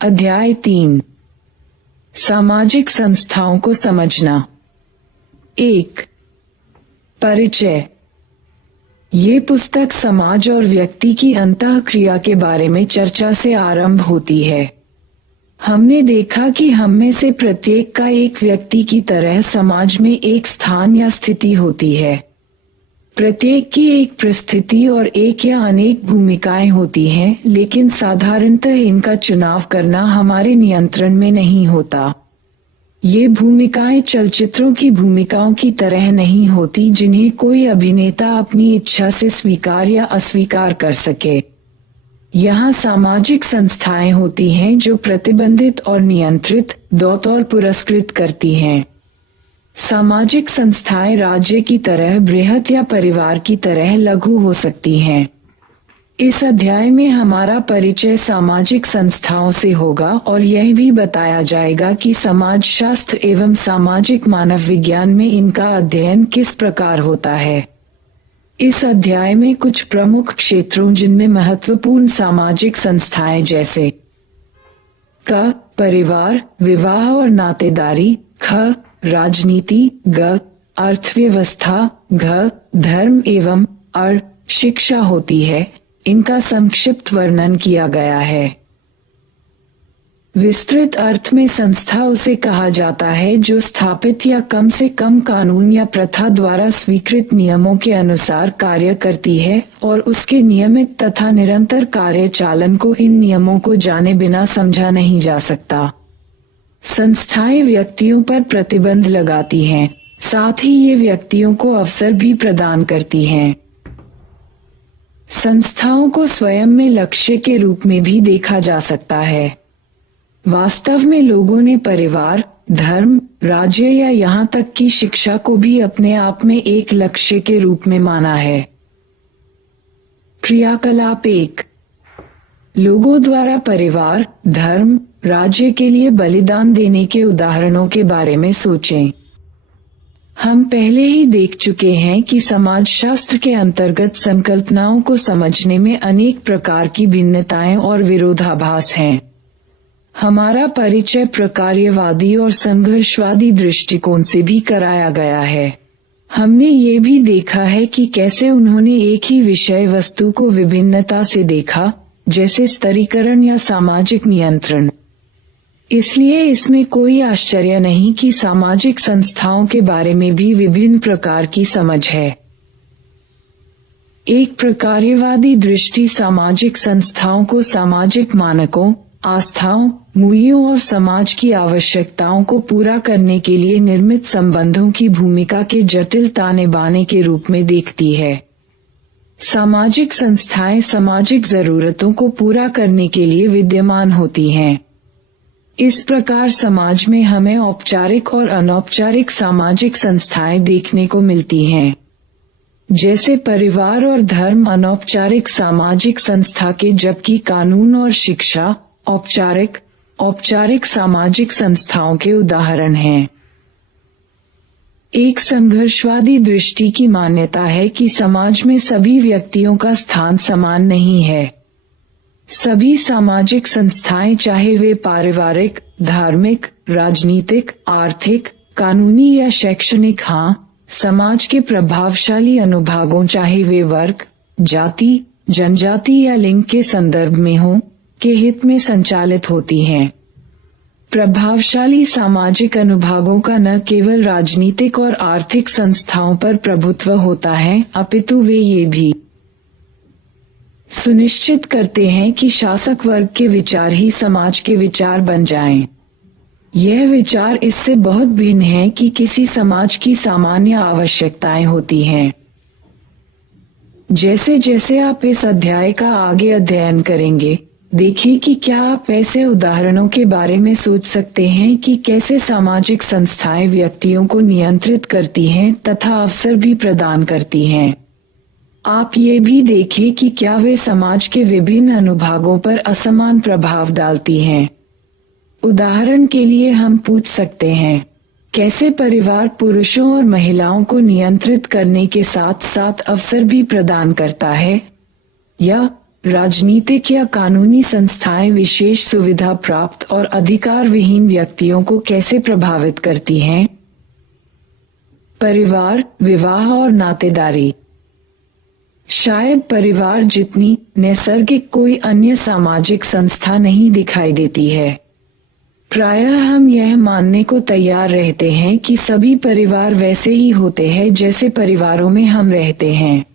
अध्याय 3 सामाजिक संस्थाओं को समझना। 1 परिचय। ये पुस्तक समाज और व्यक्ति की अंतःक्रिया के बारे में चर्चा से आरंभ होती है। हमने देखा कि हम में से प्रत्येक का एक व्यक्ति की तरह समाज में एक स्थान या स्थिति होती है। प्रत्येक की एक परिस्थिति और एक या अनेक भूमिकाएं होती हैं, लेकिन साधारणतः इनका चुनाव करना हमारे नियंत्रण में नहीं होता। ये भूमिकाएं चलचित्रों की भूमिकाओं की तरह नहीं होती, जिन्हें कोई अभिनेता अपनी इच्छा से स्वीकार या अस्वीकार कर सके। यहाँ सामाजिक संस्थाएं होती हैं जो प्रतिबंधित और नियंत्रित, दौत और पुरस्कृत करती हैं। सामाजिक संस्थाएं राज्य की तरह बृहत या परिवार की तरह लघु हो सकती हैं। इस अध्याय में हमारा परिचय सामाजिक संस्थाओं से होगा और यह भी बताया जाएगा कि समाजशास्त्र एवं सामाजिक मानव विज्ञान में इनका अध्ययन किस प्रकार होता है। इस अध्याय में कुछ प्रमुख क्षेत्रों जिनमें महत्वपूर्ण सामाजिक संस्थाएं जैसे क परिवार, विवाह और नातेदारी, ख राजनीति, ग अर्थव्यवस्था, घ धर्म एवं अर शिक्षा होती है, इनका संक्षिप्त वर्णन किया गया है। विस्तृत अर्थ में संस्था उसे कहा जाता है जो स्थापित या कम से कम कानून या प्रथा द्वारा स्वीकृत नियमों के अनुसार कार्य करती है और उसके नियमित तथा निरंतर कार्य चालन को इन नियमों को जाने बिना समझा नहीं जा सकता। संस्थाएं व्यक्तियों पर प्रतिबंध लगाती हैं, साथ ही ये व्यक्तियों को अवसर भी प्रदान करती हैं। संस्थाओं को स्वयं में लक्ष्य के रूप में भी देखा जा सकता है। वास्तव में लोगों ने परिवार, धर्म, राज्य या यहाँ तक कि शिक्षा को भी अपने आप में एक लक्ष्य के रूप में माना है। क्रियाकलाप 1 लोगों द्वारा परिवार, धर्म, राज्य के लिए बलिदान देने के उदाहरणों के बारे में सोचें। हम पहले ही देख चुके हैं कि समाजशास्त्र के अंतर्गत संकल्पनाओं को समझने में अनेक प्रकार की भिन्नताएं और विरोधाभास हैं। हमारा परिचय प्रकार्यवादी और संघर्षवादी दृष्टिकोण से भी कराया गया है। हमने ये भी देखा है कि कैसे उन्होंने एक ही विषय वस्तु को विभिन्नता से देखा, जैसे स्तरीकरण या सामाजिक नियंत्रण। इसलिए इसमें कोई आश्चर्य नहीं कि सामाजिक संस्थाओं के बारे में भी विभिन्न प्रकार की समझ है। एक प्रकार्यवादी दृष्टि सामाजिक संस्थाओं को सामाजिक मानकों, आस्थाओं, मूल्यों और समाज की आवश्यकताओं को पूरा करने के लिए निर्मित संबंधों की भूमिका के जटिल ताने बाने के रूप में देखती है। सामाजिक संस्थाएं सामाजिक जरूरतों को पूरा करने के लिए विद्यमान होती हैं। इस प्रकार समाज में हमें औपचारिक और अनौपचारिक सामाजिक संस्थाएं देखने को मिलती हैं। जैसे परिवार और धर्म अनौपचारिक सामाजिक संस्था के, जबकि कानून और शिक्षा औपचारिक सामाजिक संस्थाओं के उदाहरण हैं। एक संघर्षवादी दृष्टि की मान्यता है कि समाज में सभी व्यक्तियों का स्थान समान नहीं है। सभी सामाजिक संस्थाएं, चाहे वे पारिवारिक, धार्मिक, राजनीतिक, आर्थिक, कानूनी या शैक्षणिक समाज के प्रभावशाली अनुभागों, चाहे वे वर्ग, जाति, जनजाति या लिंग के संदर्भ में हों, के हित में संचालित होती हैं। प्रभावशाली सामाजिक अनुभागों का न केवल राजनीतिक और आर्थिक संस्थाओं पर प्रभुत्व होता है, अपितु वे ये भी सुनिश्चित करते हैं कि शासक वर्ग के विचार ही समाज के विचार बन जाएं। यह विचार इससे बहुत भिन्न है कि किसी समाज की सामान्य आवश्यकताएं होती हैं। जैसे जैसे आप इस अध्याय का आगे अध्ययन करेंगे, देखें कि क्या आप ऐसे उदाहरणों के बारे में सोच सकते हैं कि कैसे सामाजिक संस्थाएं व्यक्तियों को नियंत्रित करती हैं तथा अवसर भी प्रदान करती हैं। आप ये भी देखें कि क्या वे समाज के विभिन्न अनुभागों पर असमान प्रभाव डालती हैं। उदाहरण के लिए हम पूछ सकते हैं, कैसे परिवार पुरुषों और महिलाओं को नियंत्रित करने के साथ साथ अवसर भी प्रदान करता है? या राजनीतिक या कानूनी संस्थाएं विशेष सुविधा प्राप्त और अधिकार विहीन व्यक्तियों को कैसे प्रभावित करती हैं? परिवार, विवाह और नातेदारी। शायद परिवार जितनी नैसर्गिक कोई अन्य सामाजिक संस्था नहीं दिखाई देती है। प्रायः हम यह मानने को तैयार रहते हैं कि सभी परिवार वैसे ही होते हैं जैसे परिवारों में हम रहते हैं।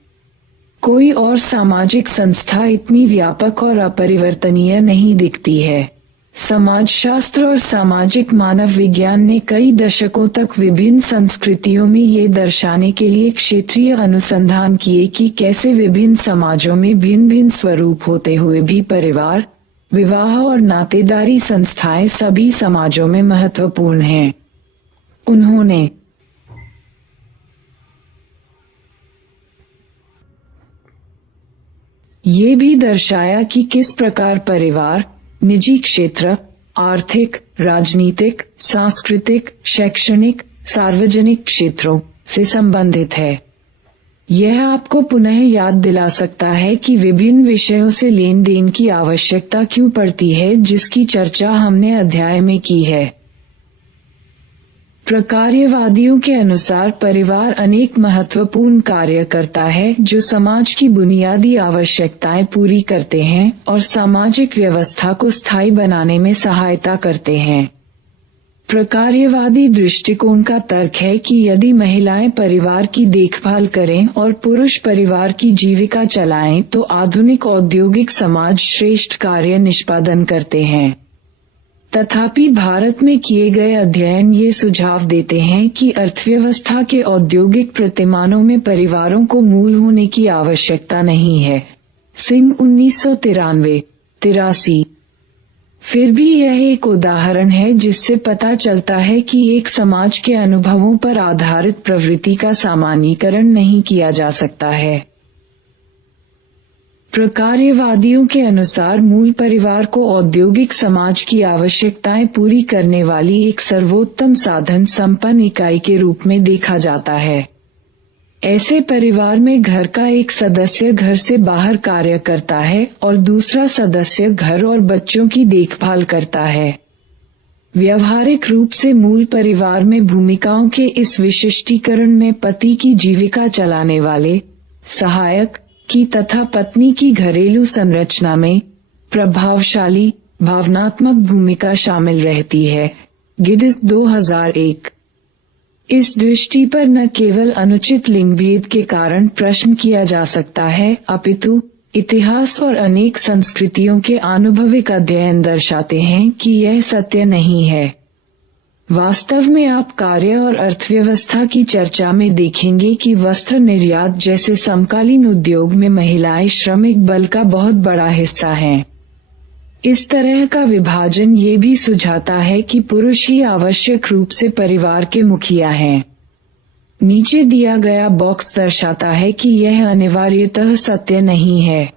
कोई और सामाजिक संस्था इतनी व्यापक और अपरिवर्तनीय नहीं दिखती है। समाजशास्त्र और सामाजिक मानव विज्ञान ने कई दशकों तक विभिन्न संस्कृतियों में ये दर्शाने के लिए क्षेत्रीय अनुसंधान किए कि कैसे विभिन्न समाजों में भिन्न भिन्न स्वरूप होते हुए भी परिवार, विवाह और नातेदारी संस्थाएं सभी समाजों में महत्वपूर्ण हैं। उन्होंने ये भी दर्शाया कि किस प्रकार परिवार निजी क्षेत्र, आर्थिक, राजनीतिक, सांस्कृतिक, शैक्षणिक, सार्वजनिक क्षेत्रों से संबंधित है। यह आपको पुनः याद दिला सकता है कि विभिन्न विषयों से लेन देन की आवश्यकता क्यों पड़ती है, जिसकी चर्चा हमने अध्याय में की है। प्रकार्यवादियों के अनुसार परिवार अनेक महत्वपूर्ण कार्य करता है जो समाज की बुनियादी आवश्यकताएं पूरी करते हैं और सामाजिक व्यवस्था को स्थायी बनाने में सहायता करते हैं। प्रकार्यवादी दृष्टिकोण का तर्क है कि यदि महिलाएं परिवार की देखभाल करें और पुरुष परिवार की जीविका चलाएं तो आधुनिक औद्योगिक समाज श्रेष्ठ कार्य निष्पादन करते हैं। तथापि भारत में किए गए अध्ययन ये सुझाव देते हैं कि अर्थव्यवस्था के औद्योगिक प्रतिमानों में परिवारों को मूल होने की आवश्यकता नहीं है। सिंह 1993-83। फिर भी यह एक उदाहरण है जिससे पता चलता है कि एक समाज के अनुभवों पर आधारित प्रवृत्ति का सामान्यीकरण नहीं किया जा सकता है। प्रकार्यवादियों के अनुसार मूल परिवार को औद्योगिक समाज की आवश्यकताएं पूरी करने वाली एक सर्वोत्तम साधन संपन्न इकाई के रूप में देखा जाता है। ऐसे परिवार में घर का एक सदस्य घर से बाहर कार्य करता है और दूसरा सदस्य घर और बच्चों की देखभाल करता है। व्यवहारिक रूप से मूल परिवार में भूमिकाओं के इस विशिष्टीकरण में पति की जीविका चलाने वाले, सहायक की तथा पत्नी की घरेलू संरचना में प्रभावशाली भावनात्मक भूमिका शामिल रहती है। गिडिस 2001। इस दृष्टि पर न केवल अनुचित लिंगभेद के कारण प्रश्न किया जा सकता है, अपितु इतिहास और अनेक संस्कृतियों के आनुभविक अध्ययन दर्शाते हैं कि यह सत्य नहीं है। वास्तव में आप कार्य और अर्थव्यवस्था की चर्चा में देखेंगे कि वस्त्र निर्यात जैसे समकालीन उद्योग में महिलाएं श्रमिक बल का बहुत बड़ा हिस्सा हैं। इस तरह का विभाजन ये भी सुझाता है कि पुरुष ही आवश्यक रूप से परिवार के मुखिया हैं। नीचे दिया गया बॉक्स दर्शाता है कि यह अनिवार्यतः सत्य नहीं है।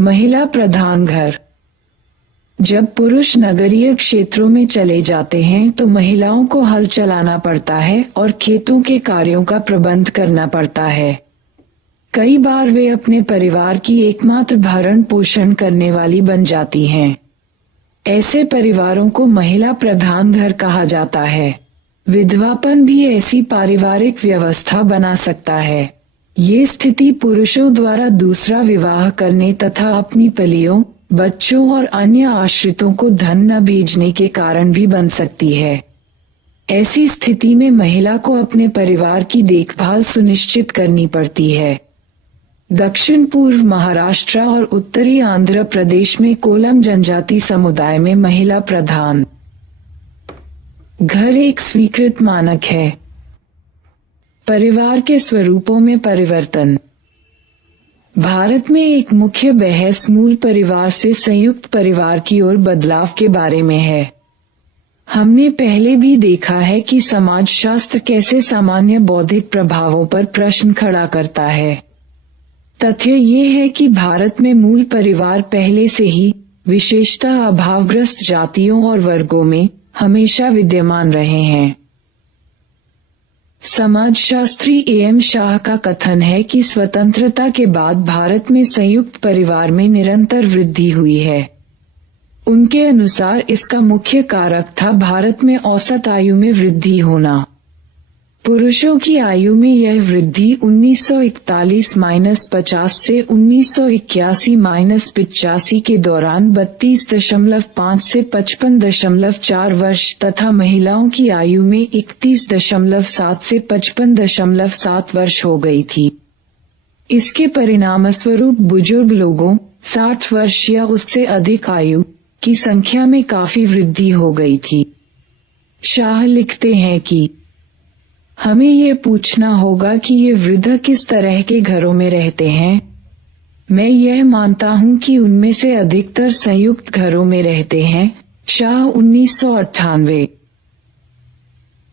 महिला प्रधान घर। जब पुरुष नगरीय क्षेत्रों में चले जाते हैं तो महिलाओं को हल चलाना पड़ता है और खेतों के कार्यों का प्रबंध करना पड़ता है। कई बार वे अपने परिवार की एकमात्र भरण पोषण करने वाली बन जाती हैं। ऐसे परिवारों को महिला प्रधान घर कहा जाता है। विधवापन भी ऐसी पारिवारिक व्यवस्था बना सकता है। ये स्थिति पुरुषों द्वारा दूसरा विवाह करने तथा अपनी पलियों, बच्चों और अन्य आश्रितों को धन न भेजने के कारण भी बन सकती है। ऐसी स्थिति में महिला को अपने परिवार की देखभाल सुनिश्चित करनी पड़ती है। दक्षिण पूर्व महाराष्ट्र और उत्तरी आंध्र प्रदेश में कोलम जनजाति समुदाय में महिला प्रधान घर एक स्वीकृत मानक है। परिवार के स्वरूपों में परिवर्तन। भारत में एक मुख्य बहस मूल परिवार से संयुक्त परिवार की ओर बदलाव के बारे में है। हमने पहले भी देखा है कि समाजशास्त्र कैसे सामान्य बौद्धिक प्रभावों पर प्रश्न खड़ा करता है। तथ्य ये है कि भारत में मूल परिवार पहले से ही विशेषतः अभावग्रस्त जातियों और वर्गों में हमेशा विद्यमान रहे हैं। समाजशास्त्री एम शाह का कथन है कि स्वतंत्रता के बाद भारत में संयुक्त परिवार में निरंतर वृद्धि हुई है। उनके अनुसार इसका मुख्य कारक था भारत में औसत आयु में वृद्धि होना। पुरुषों की आयु में यह वृद्धि 1941-50 से 1981-85 के दौरान 32.5 से 55.4 वर्ष तथा महिलाओं की आयु में 31.7 से 55.7 वर्ष हो गई थी। इसके परिणामस्वरूप बुजुर्ग लोगों 60 वर्ष या उससे अधिक आयु की संख्या में काफी वृद्धि हो गई थी। शाह लिखते हैं कि हमें ये पूछना होगा कि ये वृद्ध किस तरह के घरों में रहते हैं। मैं यह मानता हूँ कि उनमें से अधिकतर संयुक्त घरों में रहते हैं। शाह 1998।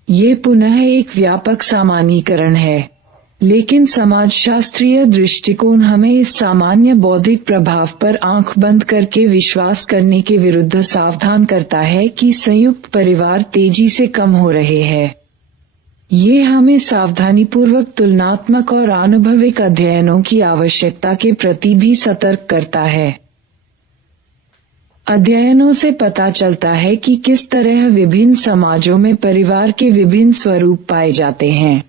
ये पुनः एक व्यापक सामान्यीकरण है, लेकिन समाजशास्त्रीय दृष्टिकोण हमें इस सामान्य बौद्धिक प्रभाव पर आंख बंद करके विश्वास करने के विरुद्ध सावधान करता है कि संयुक्त परिवार तेजी से कम हो रहे हैं। ये हमें सावधानीपूर्वक तुलनात्मक और आनुभविक अध्ययनों की आवश्यकता के प्रति भी सतर्क करता है। अध्ययनों से पता चलता है कि किस तरह विभिन्न समाजों में परिवार के विभिन्न स्वरूप पाए जाते हैं।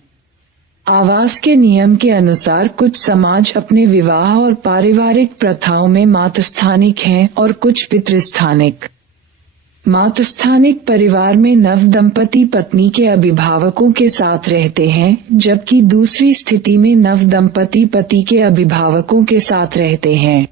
आवास के नियम के अनुसार कुछ समाज अपने विवाह और पारिवारिक प्रथाओं में मातृस्थानिक हैं और कुछ पितृस्थानिक। मातृस्थानिक परिवार में नव दंपति पत्नी के अभिभावकों के साथ रहते हैं, जबकि दूसरी स्थिति में नव दंपति पति के अभिभावकों के साथ रहते हैं।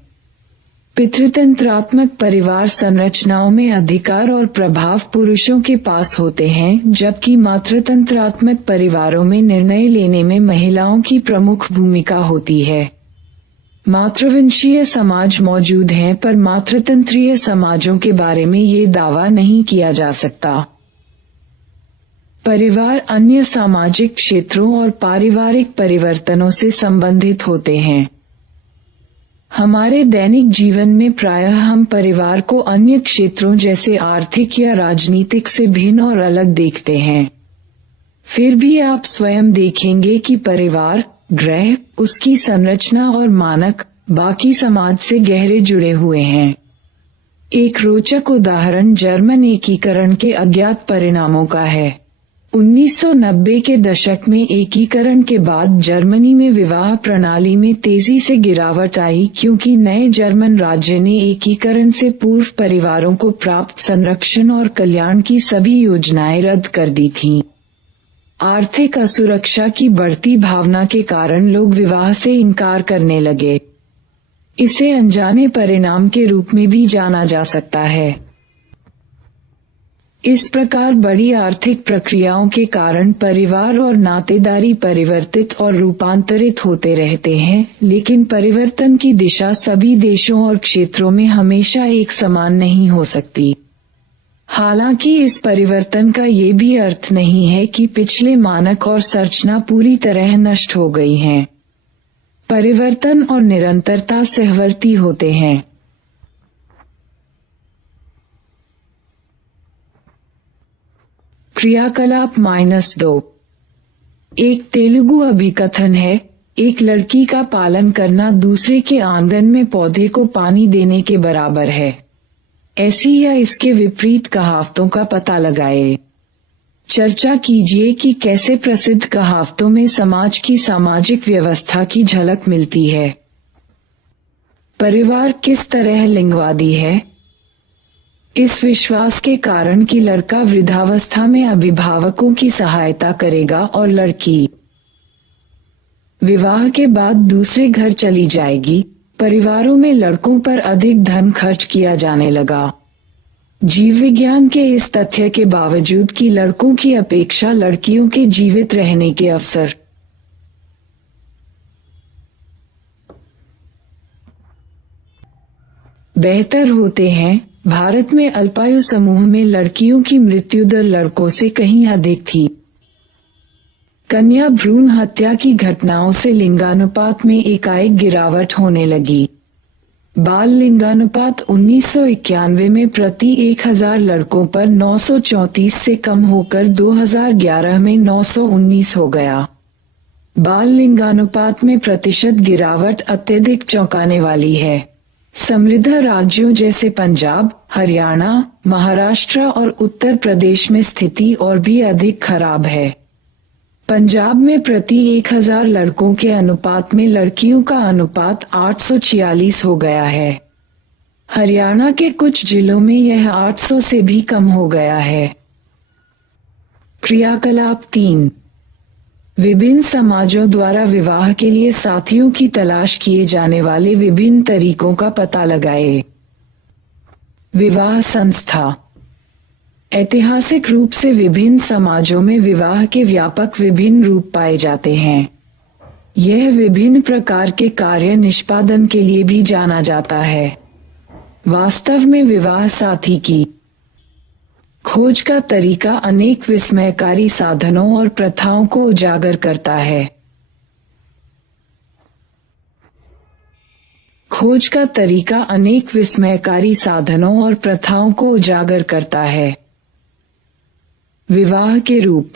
पितृतंत्रात्मक परिवार संरचनाओं में अधिकार और प्रभाव पुरुषों के पास होते हैं, जबकि मातृतंत्रात्मक परिवारों में निर्णय लेने में महिलाओं की प्रमुख भूमिका होती है। मातृवंशीय समाज मौजूद हैं, पर मातृतंत्रीय समाजों के बारे में ये दावा नहीं किया जा सकता। परिवार अन्य सामाजिक क्षेत्रों और पारिवारिक परिवर्तनों से संबंधित होते हैं। हमारे दैनिक जीवन में प्रायः हम परिवार को अन्य क्षेत्रों जैसे आर्थिक या राजनीतिक से भिन्न और अलग देखते हैं। फिर भी आप स्वयं देखेंगे कि परिवार, ग्रह, उसकी संरचना और मानक बाकी समाज से गहरे जुड़े हुए हैं। एक रोचक उदाहरण जर्मन एकीकरण के अज्ञात परिणामों का है। 1990 के दशक में एकीकरण के बाद जर्मनी में विवाह प्रणाली में तेजी से गिरावट आई, क्योंकि नए जर्मन राज्य ने एकीकरण से पूर्व परिवारों को प्राप्त संरक्षण और कल्याण की सभी योजनाएं रद्द कर दी थीं। आर्थिक असुरक्षा की बढ़ती भावना के कारण लोग विवाह से इनकार करने लगे। इसे अनजाने परिणाम के रूप में भी जाना जा सकता है। इस प्रकार बड़ी आर्थिक प्रक्रियाओं के कारण परिवार और नातेदारी परिवर्तित और रूपांतरित होते रहते हैं, लेकिन परिवर्तन की दिशा सभी देशों और क्षेत्रों में हमेशा एक समान नहीं हो सकती। हालांकि इस परिवर्तन का ये भी अर्थ नहीं है कि पिछले मानक और संरचना पूरी तरह नष्ट हो गई हैं। परिवर्तन और निरंतरता सहवर्ती होते हैं। क्रियाकलाप -2। एक तेलुगु अभिकथन है, एक लड़की का पालन करना दूसरे के आंगन में पौधे को पानी देने के बराबर है। ऐसी या इसके विपरीत कहावतों का पता लगाएं। चर्चा कीजिए कि कैसे प्रसिद्ध कहावतों में समाज की सामाजिक व्यवस्था की झलक मिलती है। परिवार किस तरह लिंगवादी है? इस विश्वास के कारण कि लड़का वृद्धावस्था में अभिभावकों की सहायता करेगा और लड़की विवाह के बाद दूसरे घर चली जाएगी, परिवारों में लड़कों पर अधिक धन खर्च किया जाने लगा। जीव विज्ञान के इस तथ्य के बावजूद कि लड़कों की अपेक्षा लड़कियों के जीवित रहने के अवसर बेहतर होते हैं, भारत में अल्पायु समूह में लड़कियों की मृत्यु दर लड़कों से कहीं अधिक थी। कन्या भ्रूण हत्या की घटनाओं से लिंगानुपात में एकाएक गिरावट होने लगी। बाल लिंगानुपात 1991 में प्रति 1000 लड़कों पर 934 से कम होकर 2011 में 919 हो गया। बाल लिंगानुपात में प्रतिशत गिरावट अत्यधिक चौंकाने वाली है। समृद्ध राज्यों जैसे पंजाब, हरियाणा, महाराष्ट्र और उत्तर प्रदेश में स्थिति और भी अधिक खराब है। पंजाब में प्रति 1000 लड़कों के अनुपात में लड़कियों का अनुपात 846 हो गया है। हरियाणा के कुछ जिलों में यह 800 से भी कम हो गया है। क्रियाकलाप 3। विभिन्न समाजों द्वारा विवाह के लिए साथियों की तलाश किए जाने वाले विभिन्न तरीकों का पता लगाएं। विवाह संस्था। ऐतिहासिक रूप से विभिन्न समाजों में विवाह के व्यापक विभिन्न रूप पाए जाते हैं। यह विभिन्न प्रकार के कार्य निष्पादन के लिए भी जाना जाता है। वास्तव में विवाह साथी की खोज का तरीका अनेक विस्मयकारी साधनों और प्रथाओं को उजागर करता है। खोज का तरीका अनेक विस्मयकारी साधनों और प्रथाओं को उजागर करता है। विवाह के रूप।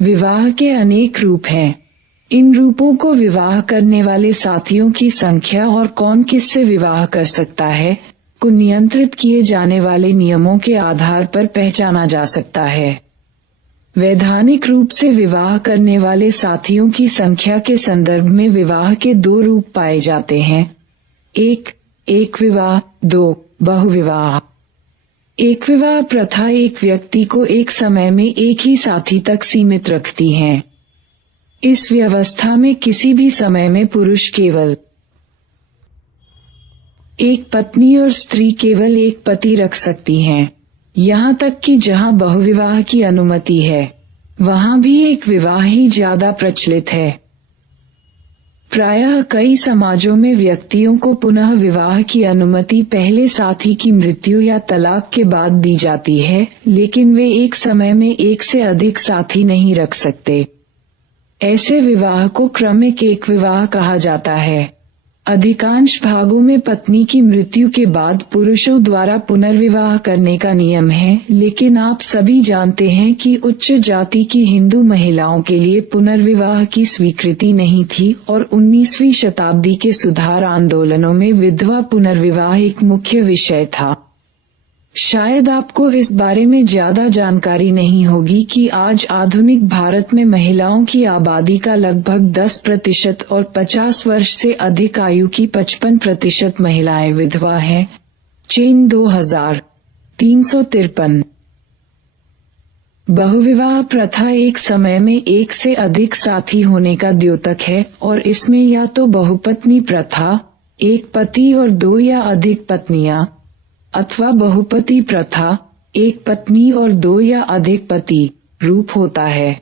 विवाह के अनेक रूप हैं। इन रूपों को विवाह करने वाले साथियों की संख्या और कौन किससे विवाह कर सकता है को नियंत्रित किए जाने वाले नियमों के आधार पर पहचाना जा सकता है। वैधानिक रूप से विवाह करने वाले साथियों की संख्या के संदर्भ में विवाह के 2 रूप पाए जाते हैं। 1. एक विवाह। 2. बहुविवाह। एक विवाह प्रथा एक व्यक्ति को एक समय में एक ही साथी तक सीमित रखती है। इस व्यवस्था में किसी भी समय में पुरुष केवल एक पत्नी और स्त्री केवल एक पति रख सकती हैं। यहाँ तक कि जहाँ बहुविवाह की अनुमति है, वहाँ भी एक विवाह ही ज्यादा प्रचलित है। प्रायः कई समाजों में व्यक्तियों को पुनः विवाह की अनुमति पहले साथी की मृत्यु या तलाक के बाद दी जाती है, लेकिन वे एक समय में एक से अधिक साथी नहीं रख सकते। ऐसे विवाह को क्रमिक एक विवाह कहा जाता है। अधिकांश भागों में पत्नी की मृत्यु के बाद पुरुषों द्वारा पुनर्विवाह करने का नियम है, लेकिन आप सभी जानते हैं कि उच्च जाति की हिंदू महिलाओं के लिए पुनर्विवाह की स्वीकृति नहीं थी और 19वीं शताब्दी के सुधार आंदोलनों में विधवा पुनर्विवाह एक मुख्य विषय था। शायद आपको इस बारे में ज्यादा जानकारी नहीं होगी कि आज आधुनिक भारत में महिलाओं की आबादी का लगभग 10% और 50 वर्ष से अधिक आयु की 55% महिलाएं विधवा हैं। चीन 2353। बहुविवाह प्रथा एक समय में एक से अधिक साथी होने का द्योतक है और इसमें या तो बहुपत्नी प्रथा, एक पति और 2 या अधिक पत्नियां, अथवा बहुपति प्रथा, एक पत्नी और 2 या अधिक पति रूप होता है।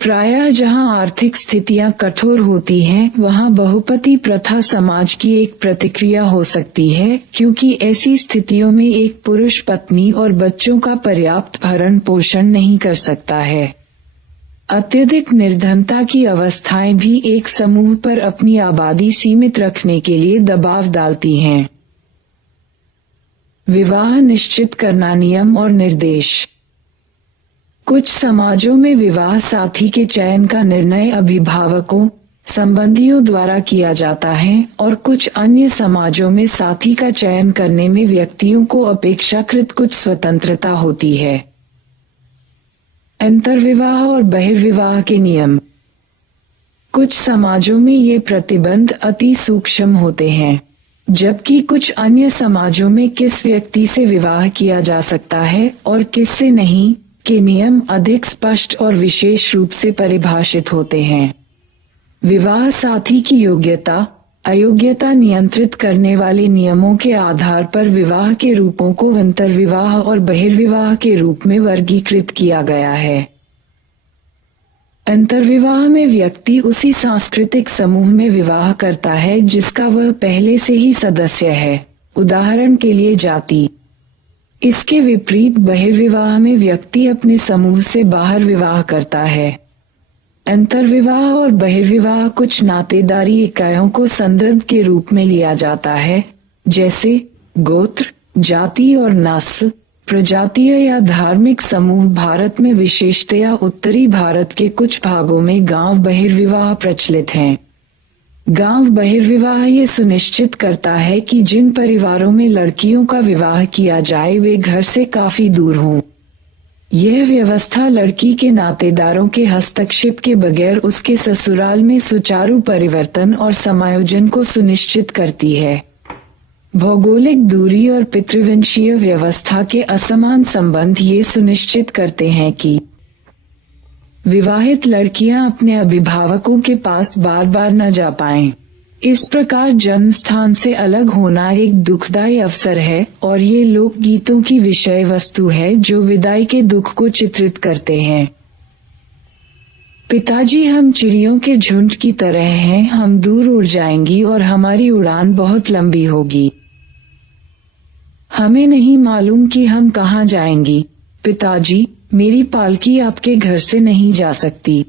प्रायः जहां आर्थिक स्थितियां कठोर होती हैं, वहां बहुपति प्रथा समाज की एक प्रतिक्रिया हो सकती है, क्योंकि ऐसी स्थितियों में एक पुरुष पत्नी और बच्चों का पर्याप्त भरण पोषण नहीं कर सकता है। अत्यधिक निर्धनता की अवस्थाएं भी एक समूह पर अपनी आबादी सीमित रखने के लिए दबाव डालती हैं। विवाह निश्चित करना नियम और निर्देश। कुछ समाजों में विवाह साथी के चयन का निर्णय अभिभावकों, संबंधियों द्वारा किया जाता है और कुछ अन्य समाजों में साथी का चयन करने में व्यक्तियों को अपेक्षाकृत कुछ स्वतंत्रता होती है। अंतर्विवाह और बहिर्विवाह के नियम। कुछ समाजों में ये प्रतिबंध अति सूक्ष्म होते हैं, जबकि कुछ अन्य समाजों में किस व्यक्ति से विवाह किया जा सकता है और किससे नहीं के नियम अधिक स्पष्ट और विशेष रूप से परिभाषित होते हैं। विवाह साथी की योग्यता, अयोग्यता नियंत्रित करने वाले नियमों के आधार पर विवाह के रूपों को अंतर्विवाह और बहिर्विवाह के रूप में वर्गीकृत किया गया है। अंतर्विवाह में व्यक्ति उसी सांस्कृतिक समूह में विवाह करता है जिसका वह पहले से ही सदस्य है, उदाहरण के लिए जाति। इसके विपरीत बहिर्विवाह में व्यक्ति अपने समूह से बाहर विवाह करता है। अंतर्विवाह और बहिर्विवाह कुछ नातेदारी इकाइयों को संदर्भ के रूप में लिया जाता है, जैसे गोत्र, जाति और नस्ल, प्रजातीय या धार्मिक समूह। भारत में विशेषतया उत्तरी भारत के कुछ भागों में गांव बहिर्विवाह प्रचलित हैं। गांव बहिर्विवाह ये सुनिश्चित करता है कि जिन परिवारों में लड़कियों का विवाह किया जाए वे घर से काफी दूर हों। यह व्यवस्था लड़की के नातेदारों के हस्तक्षेप के बगैर उसके ससुराल में सुचारू परिवर्तन और समायोजन को सुनिश्चित करती है। भौगोलिक दूरी और पितृवंशीय व्यवस्था के असमान संबंध ये सुनिश्चित करते हैं कि विवाहित लड़कियां अपने अभिभावकों के पास बार बार न जा पाएं। इस प्रकार जन्म स्थान से अलग होना एक दुखदायी अवसर है और ये लोक गीतों की विषय वस्तु है जो विदाई के दुख को चित्रित करते हैं। पिताजी, हम चिड़ियों के झुंड की तरह हैं, हम दूर उड़ जाएंगी और हमारी उड़ान बहुत लंबी होगी। हमें नहीं मालूम कि हम कहाँ जाएंगी। पिताजी, मेरी पालकी आपके घर से नहीं जा सकती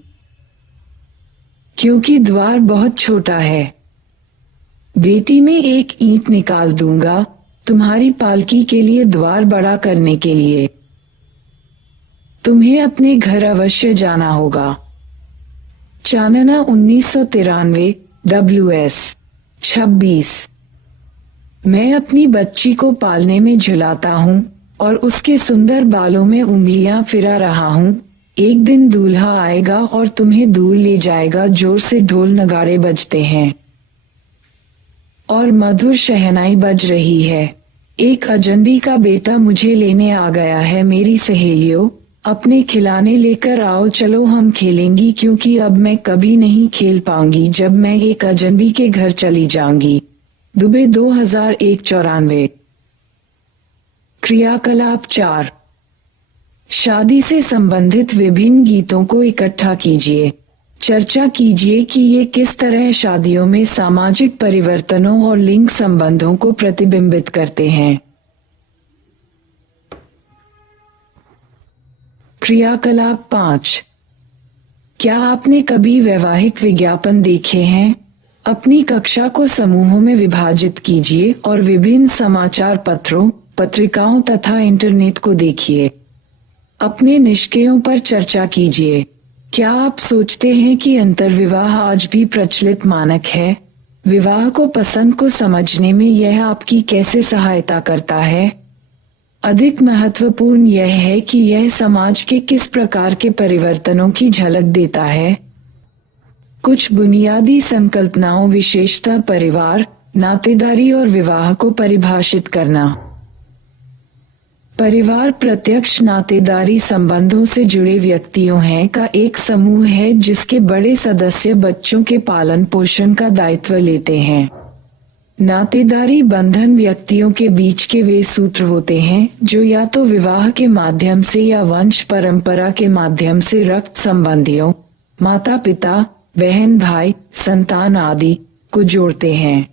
क्योंकि द्वार बहुत छोटा है। बेटी, मैं एक ईंट निकाल दूंगा तुम्हारी पालकी के लिए द्वार बड़ा करने के लिए। तुम्हें अपने घर अवश्य जाना होगा। चानना 1993 WS 26। मैं अपनी बच्ची को पालने में झुलाता हूँ और उसके सुंदर बालों में उंगलियां फिरा रहा हूँ। एक दिन दूल्हा आएगा और तुम्हें दूर ले जाएगा। जोर से ढोल नगाड़े बजते हैं और मधुर शहनाई बज रही है। एक अजनबी का बेटा मुझे लेने आ गया है। मेरी सहेलियों, अपने खिलौने लेकर आओ, चलो हम खेलेंगी क्योंकि अब मैं कभी नहीं खेल पाऊंगी जब मैं एक अजनबी के घर चली जाऊंगी। दुबई 2001 94। क्रियाकलाप 4। शादी से संबंधित विभिन्न गीतों को इकट्ठा कीजिए। चर्चा कीजिए कि ये किस तरह शादियों में सामाजिक परिवर्तनों और लिंग संबंधों को प्रतिबिंबित करते हैं। क्रियाकलाप 5। क्या आपने कभी वैवाहिक विज्ञापन देखे हैं? अपनी कक्षा को समूहों में विभाजित कीजिए और विभिन्न समाचार पत्रों, पत्रिकाओं तथा इंटरनेट को देखिए। अपने निष्कर्षों पर चर्चा कीजिए। क्या आप सोचते हैं कि अंतर्विवाह आज भी प्रचलित मानक है? विवाह को पसंद को समझने में यह आपकी कैसे सहायता करता है? अधिक महत्वपूर्ण यह है कि यह समाज के किस प्रकार के परिवर्तनों की झलक देता है। कुछ बुनियादी संकल्पनाओं, विशेषतः परिवार, नातेदारी और विवाह को परिभाषित करना। परिवार प्रत्यक्ष नातेदारी संबंधों से जुड़े व्यक्तियों हैं का एक समूह है जिसके बड़े सदस्य बच्चों के पालन पोषण का दायित्व लेते हैं। नातेदारी बंधन व्यक्तियों के बीच के वे सूत्र होते हैं जो या तो विवाह के माध्यम से या वंश परंपरा के माध्यम से रक्त संबंधियों, माता पिता, बहन भाई, संतान आदि को जोड़ते हैं।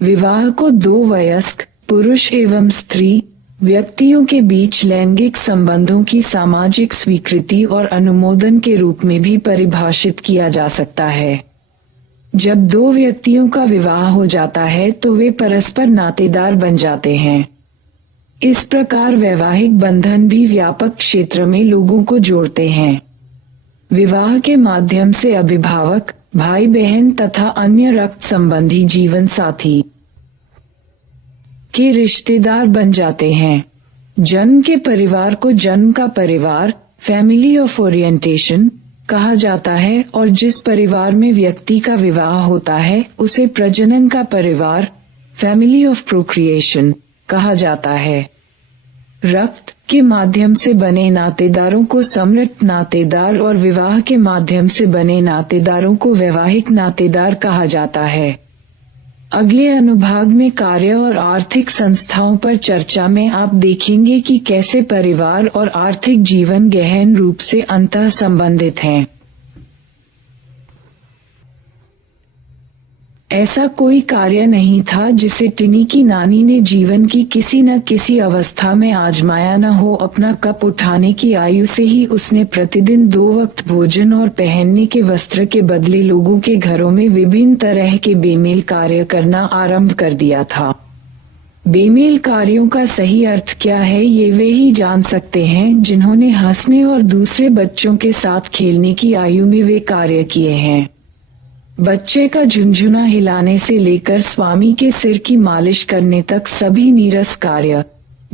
विवाह को दो वयस्क पुरुष एवं स्त्री व्यक्तियों के बीच लैंगिक संबंधों की सामाजिक स्वीकृति और अनुमोदन के रूप में भी परिभाषित किया जा सकता है। जब दो व्यक्तियों का विवाह हो जाता है तो वे परस्पर नातेदार बन जाते हैं। इस प्रकार वैवाहिक बंधन भी व्यापक क्षेत्र में लोगों को जोड़ते हैं। विवाह के माध्यम से अभिभावक, भाई बहन तथा अन्य रक्त संबंधी जीवन साथी के रिश्तेदार बन जाते हैं। जन्म के परिवार को जन्म का परिवार, फैमिली ऑफ ओरिएंटेशन कहा जाता है और जिस परिवार में व्यक्ति का विवाह होता है उसे प्रजनन का परिवार, फैमिली ऑफ प्रोक्रिएशन कहा जाता है। रक्त के माध्यम से बने नातेदारों को समृद्ध नातेदार और विवाह के माध्यम से बने नातेदारों को वैवाहिक नातेदार कहा जाता है। अगले अनुभाग में कार्य और आर्थिक संस्थाओं पर चर्चा में आप देखेंगे कि कैसे परिवार और आर्थिक जीवन गहन रूप से अंतः संबंधित हैं। ऐसा कोई कार्य नहीं था जिसे टिनी की नानी ने जीवन की किसी न किसी अवस्था में आजमाया न हो। अपना कप उठाने की आयु से ही उसने प्रतिदिन 2 वक्त भोजन और पहनने के वस्त्र के बदले लोगों के घरों में विभिन्न तरह के बेमेल कार्य करना आरंभ कर दिया था। बेमेल कार्यों का सही अर्थ क्या है ये वे ही जान सकते हैं जिन्होंने हंसने और दूसरे बच्चों के साथ खेलने की आयु में वे कार्य किए हैं। बच्चे का झुनझुना हिलाने से लेकर स्वामी के सिर की मालिश करने तक सभी नीरस कार्य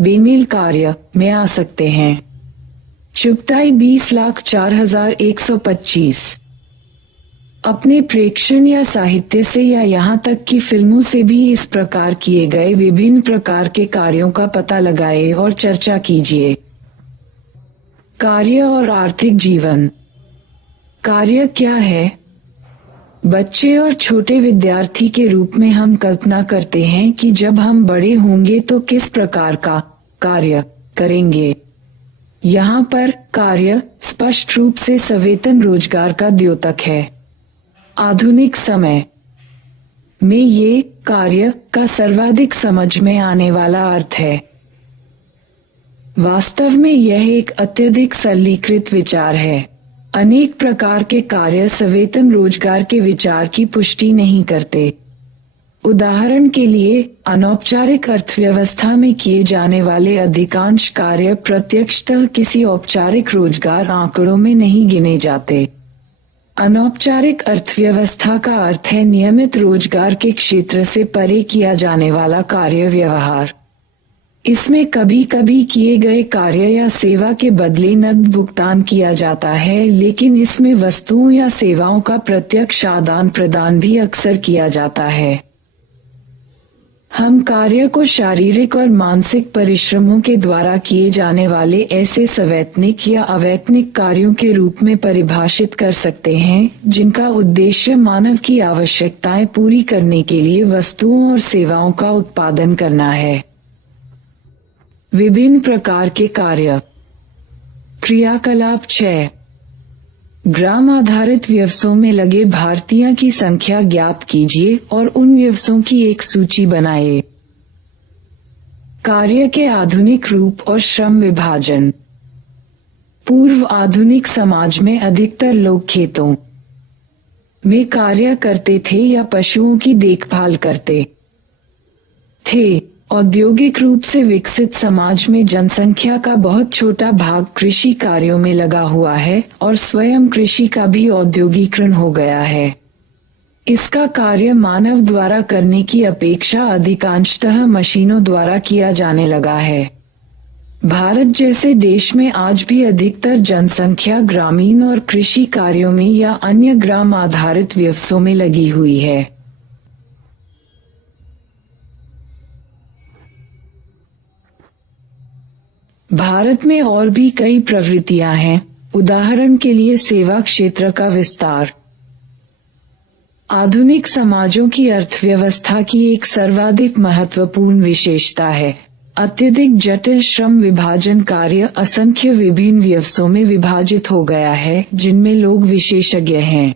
बेमेल कार्य में आ सकते हैं। चुगताई 20,04,125। अपने प्रेक्षण या साहित्य से या यहाँ तक कि फिल्मों से भी इस प्रकार किए गए विभिन्न प्रकार के कार्यों का पता लगाए और चर्चा कीजिए। कार्य और आर्थिक जीवन। कार्य क्या है? बच्चे और छोटे विद्यार्थी के रूप में हम कल्पना करते हैं कि जब हम बड़े होंगे तो किस प्रकार का कार्य करेंगे। यहाँ पर कार्य स्पष्ट रूप से सवेतन रोजगार का द्योतक है। आधुनिक समय में ये कार्य का सर्वाधिक समझ में आने वाला अर्थ है। वास्तव में यह एक अत्यधिक सरलीकृत विचार है। अनेक प्रकार के कार्य सवेतन रोजगार के विचार की पुष्टि नहीं करते। उदाहरण के लिए अनौपचारिक अर्थव्यवस्था में किए जाने वाले अधिकांश कार्य प्रत्यक्षतः किसी औपचारिक रोजगार आंकड़ों में नहीं गिने जाते। अनौपचारिक अर्थव्यवस्था का अर्थ है नियमित रोजगार के क्षेत्र से परे किया जाने वाला कार्य व्यवहार। इसमें कभी कभी किए गए कार्य या सेवा के बदले नकद भुगतान किया जाता है, लेकिन इसमें वस्तुओं या सेवाओं का प्रत्यक्ष आदान प्रदान भी अक्सर किया जाता है। हम कार्य को शारीरिक और मानसिक परिश्रमों के द्वारा किए जाने वाले ऐसे सवैतनिक या अवैतनिक कार्यों के रूप में परिभाषित कर सकते हैं जिनका उद्देश्य मानव की आवश्यकताएं पूरी करने के लिए वस्तुओं और सेवाओं का उत्पादन करना है। विभिन्न प्रकार के कार्य। क्रियाकलाप 6। ग्राम आधारित व्यवसायों में लगे भारतीयों की संख्या ज्ञात कीजिए और उन व्यवसायों की एक सूची बनाइए। कार्य के आधुनिक रूप और श्रम विभाजन। पूर्व आधुनिक समाज में अधिकतर लोग खेतों में कार्य करते थे या पशुओं की देखभाल करते थे। औद्योगिक रूप से विकसित समाज में जनसंख्या का बहुत छोटा भाग कृषि कार्यों में लगा हुआ है और स्वयं कृषि का भी औद्योगिकरण हो गया है। इसका कार्य मानव द्वारा करने की अपेक्षा अधिकांशतः मशीनों द्वारा किया जाने लगा है। भारत जैसे देश में आज भी अधिकतर जनसंख्या ग्रामीण और कृषि कार्यों में या अन्य ग्राम आधारित व्यवसायों में लगी हुई है। भारत में और भी कई प्रवृत्तियां हैं, उदाहरण के लिए सेवा क्षेत्र का विस्तार। आधुनिक समाजों की अर्थव्यवस्था की एक सर्वाधिक महत्वपूर्ण विशेषता है अत्यधिक जटिल श्रम विभाजन। कार्य असंख्य विभिन्न व्यवसायों में विभाजित हो गया है जिनमें लोग विशेषज्ञ हैं।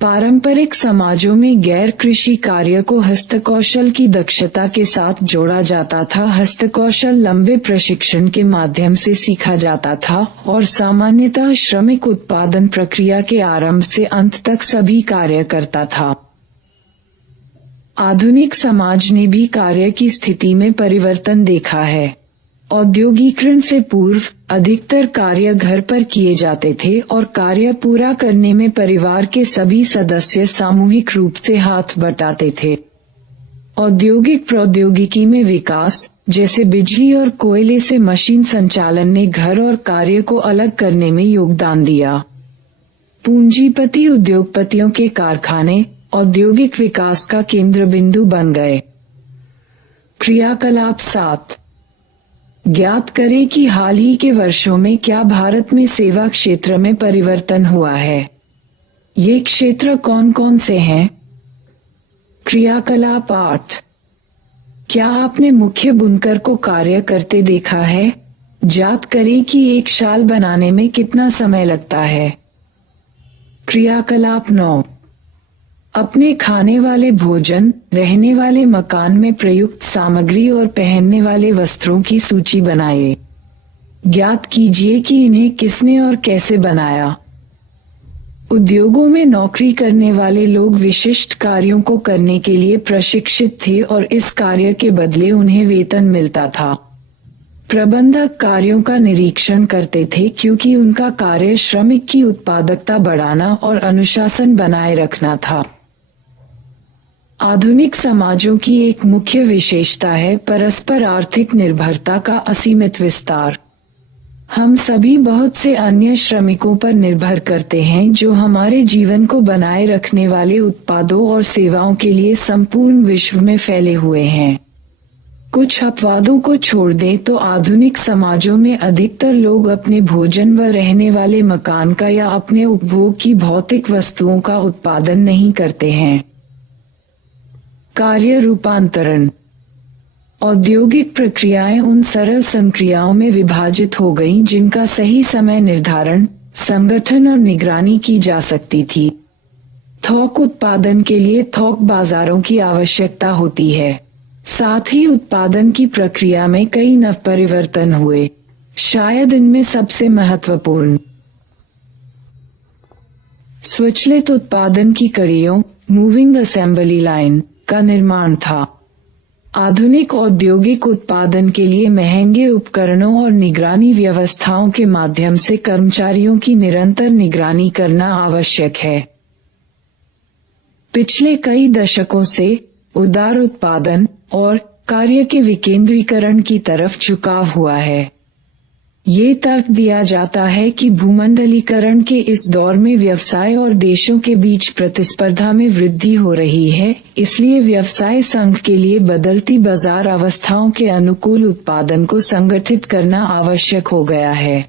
पारंपरिक समाजों में गैर कृषि कार्य को हस्तकौशल की दक्षता के साथ जोड़ा जाता था। हस्तकौशल लंबे प्रशिक्षण के माध्यम से सीखा जाता था और सामान्यतः श्रमिक उत्पादन प्रक्रिया के आरंभ से अंत तक सभी कार्य करता था। आधुनिक समाज ने भी कार्य की स्थिति में परिवर्तन देखा है। औद्योगिकरण से पूर्व अधिकतर कार्य घर पर किए जाते थे और कार्य पूरा करने में परिवार के सभी सदस्य सामूहिक रूप से हाथ बटाते थे। औद्योगिक प्रौद्योगिकी में विकास, जैसे बिजली और कोयले से मशीन संचालन, ने घर और कार्य को अलग करने में योगदान दिया। पूंजीपति उद्योगपतियों के कारखाने औद्योगिक विकास का केंद्र बिंदु बन गए। क्रियाकलाप 7। ज्ञात करें कि हाल ही के वर्षों में क्या भारत में सेवा क्षेत्र में परिवर्तन हुआ है। ये क्षेत्र कौन कौन से हैं? क्रियाकलाप 8। क्या आपने मुख्य बुनकर को कार्य करते देखा है? ज्ञात करें कि एक शाल बनाने में कितना समय लगता है। क्रियाकलाप 9। अपने खाने वाले भोजन, रहने वाले मकान में प्रयुक्त सामग्री और पहनने वाले वस्त्रों की सूची बनाइए। ज्ञात कीजिए कि इन्हें किसने और कैसे बनाया। उद्योगों में नौकरी करने वाले लोग विशिष्ट कार्यों को करने के लिए प्रशिक्षित थे और इस कार्य के बदले उन्हें वेतन मिलता था। प्रबंधक कार्यों का निरीक्षण करते थे क्योंकि उनका कार्य श्रमिक की उत्पादकता बढ़ाना और अनुशासन बनाए रखना था। आधुनिक समाजों की एक मुख्य विशेषता है परस्पर आर्थिक निर्भरता का असीमित विस्तार। हम सभी बहुत से अन्य श्रमिकों पर निर्भर करते हैं जो हमारे जीवन को बनाए रखने वाले उत्पादों और सेवाओं के लिए संपूर्ण विश्व में फैले हुए हैं। कुछ अपवादों को छोड़ दें तो आधुनिक समाजों में अधिकतर लोग अपने भोजन व रहने वाले मकान का या अपने उपभोग की भौतिक वस्तुओं का उत्पादन नहीं करते हैं। कार्य रूपांतरण। औद्योगिक प्रक्रियाएं उन सरल संक्रियाओं में विभाजित हो गईं जिनका सही समय निर्धारण, संगठन और निगरानी की जा सकती थी। थोक उत्पादन के लिए थोक बाजारों की आवश्यकता होती है। साथ ही उत्पादन की प्रक्रिया में कई नवपरिवर्तन हुए। शायद इनमें सबसे महत्वपूर्ण स्वचालित उत्पादन की कड़ियों, मूविंग असेंबली लाइन का निर्माण था। आधुनिक औद्योगिक उत्पादन के लिए महंगे उपकरणों और निगरानी व्यवस्थाओं के माध्यम से कर्मचारियों की निरंतर निगरानी करना आवश्यक है। पिछले कई दशकों से उदार उत्पादन और कार्य के विकेंद्रीकरण की तरफ झुकाव हुआ है। ये तर्क दिया जाता है कि भूमंडलीकरण के इस दौर में व्यवसाय और देशों के बीच प्रतिस्पर्धा में वृद्धि हो रही है, इसलिए व्यवसाय संघ के लिए बदलती बाजार अवस्थाओं के अनुकूल उत्पादन को संगठित करना आवश्यक हो गया है।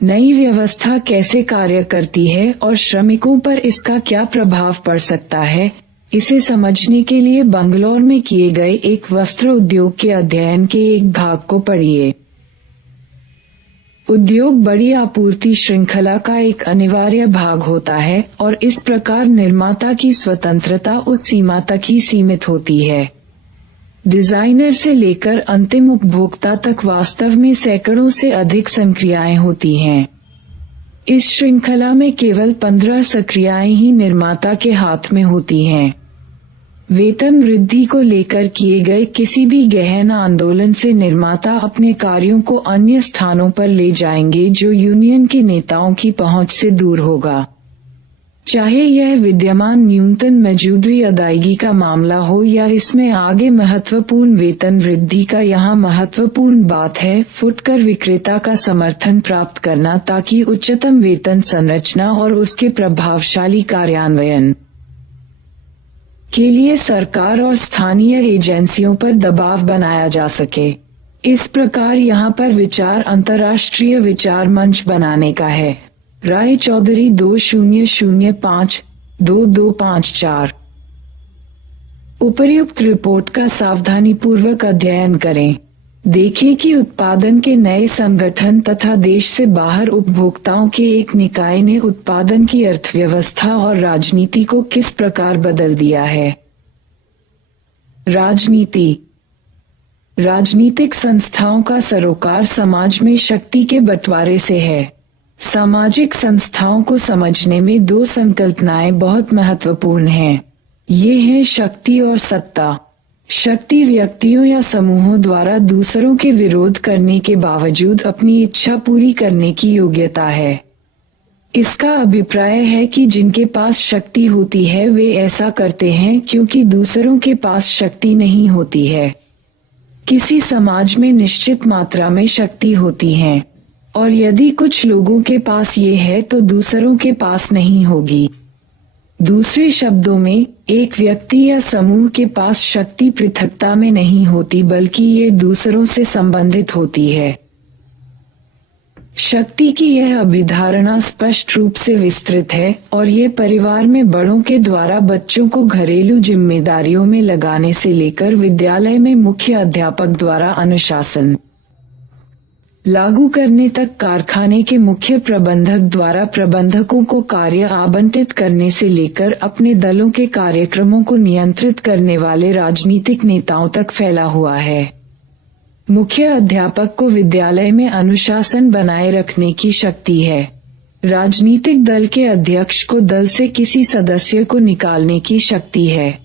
नई व्यवस्था कैसे कार्य करती है और श्रमिकों पर इसका क्या प्रभाव पड़ सकता है, इसे समझने के लिए बंगलौर में किए गए एक वस्त्र उद्योग के अध्ययन के एक भाग को पढ़िए। उद्योग बड़ी आपूर्ति श्रृंखला का एक अनिवार्य भाग होता है और इस प्रकार निर्माता की स्वतंत्रता उस सीमा तक ही सीमित होती है। डिजाइनर से लेकर अंतिम उपभोक्ता तक वास्तव में सैकड़ों से अधिक संक्रियाएं होती हैं। इस श्रृंखला में केवल 15 संक्रियाएं ही निर्माता के हाथ में होती हैं। वेतन वृद्धि को लेकर किए गए किसी भी गहन आंदोलन से निर्माता अपने कार्यों को अन्य स्थानों पर ले जाएंगे जो यूनियन के नेताओं की पहुंच से दूर होगा। चाहे यह विद्यमान न्यूनतम मजदूरी अदायगी का मामला हो या इसमें आगे महत्वपूर्ण वेतन वृद्धि का, यहाँ महत्वपूर्ण बात है फुटकर विक्रेता का समर्थन प्राप्त करना ताकि उच्चतम वेतन संरचना और उसके प्रभावशाली कार्यान्वयन के लिए सरकार और स्थानीय एजेंसियों पर दबाव बनाया जा सके। इस प्रकार यहाँ पर विचार अंतर्राष्ट्रीय विचार मंच बनाने का है। राय चौधरी 2005-2254। उपर्युक्त रिपोर्ट का सावधानीपूर्वक अध्ययन करें। देखें कि उत्पादन के नए संगठन तथा देश से बाहर उपभोक्ताओं के एक निकाय ने उत्पादन की अर्थव्यवस्था और राजनीति को किस प्रकार बदल दिया है। राजनीति। राजनीतिक संस्थाओं का सरोकार समाज में शक्ति के बंटवारे से है। सामाजिक संस्थाओं को समझने में दो संकल्पनाएं बहुत महत्वपूर्ण हैं। ये हैं शक्ति और सत्ता। शक्ति व्यक्तियों या समूहों द्वारा दूसरों के विरोध करने के बावजूद अपनी इच्छा पूरी करने की योग्यता है। इसका अभिप्राय है कि जिनके पास शक्ति होती है वे ऐसा करते हैं क्योंकि दूसरों के पास शक्ति नहीं होती है। किसी समाज में निश्चित मात्रा में शक्ति होती है और यदि कुछ लोगों के पास ये है तो दूसरों के पास नहीं होगी। दूसरे शब्दों में, एक व्यक्ति या समूह के पास शक्ति पृथकता में नहीं होती बल्कि ये दूसरों से संबंधित होती है। शक्ति की यह अभिधारणा स्पष्ट रूप से विस्तृत है और ये परिवार में बड़ों के द्वारा बच्चों को घरेलू जिम्मेदारियों में लगाने से लेकर विद्यालय में मुख्य अध्यापक द्वारा अनुशासन लागू करने तक कारखाने के मुख्य प्रबंधक द्वारा प्रबंधकों को कार्य आवंटित करने से लेकर अपने दलों के कार्यक्रमों को नियंत्रित करने वाले राजनीतिक नेताओं तक फैला हुआ है। मुख्य अध्यापक को विद्यालय में अनुशासन बनाए रखने की शक्ति है। राजनीतिक दल के अध्यक्ष को दल से किसी सदस्य को निकालने की शक्ति है।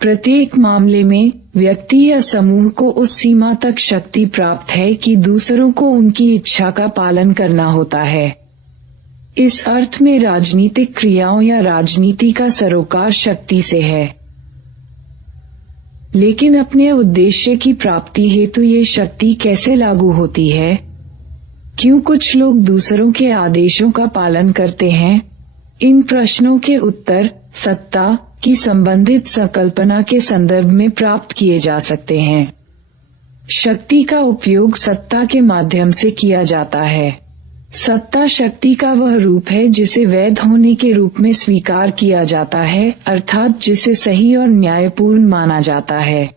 प्रत्येक मामले में व्यक्ति या समूह को उस सीमा तक शक्ति प्राप्त है कि दूसरों को उनकी इच्छा का पालन करना होता है। इस अर्थ में राजनीतिक क्रियाओं या राजनीति का सरोकार शक्ति से है। लेकिन अपने उद्देश्य की प्राप्ति हेतु ये शक्ति कैसे लागू होती है? क्यों कुछ लोग दूसरों के आदेशों का पालन करते हैं? इन प्रश्नों के उत्तर सत्ता की संबंधित संकल्पना के संदर्भ में प्राप्त किए जा सकते हैं। शक्ति का उपयोग सत्ता के माध्यम से किया जाता है। सत्ता शक्ति का वह रूप है जिसे वैध होने के रूप में स्वीकार किया जाता है, अर्थात जिसे सही और न्यायपूर्ण माना जाता है।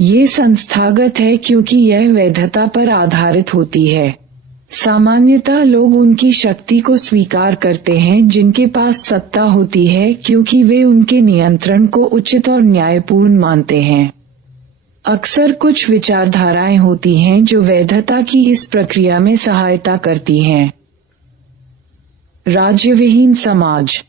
ये संस्थागत है क्योंकि यह वैधता पर आधारित होती है। सामान्यतः लोग उनकी शक्ति को स्वीकार करते हैं जिनके पास सत्ता होती है, क्योंकि वे उनके नियंत्रण को उचित और न्यायपूर्ण मानते हैं। अक्सर कुछ विचारधाराएं होती हैं जो वैधता की इस प्रक्रिया में सहायता करती हैं। राज्यविहीन समाज।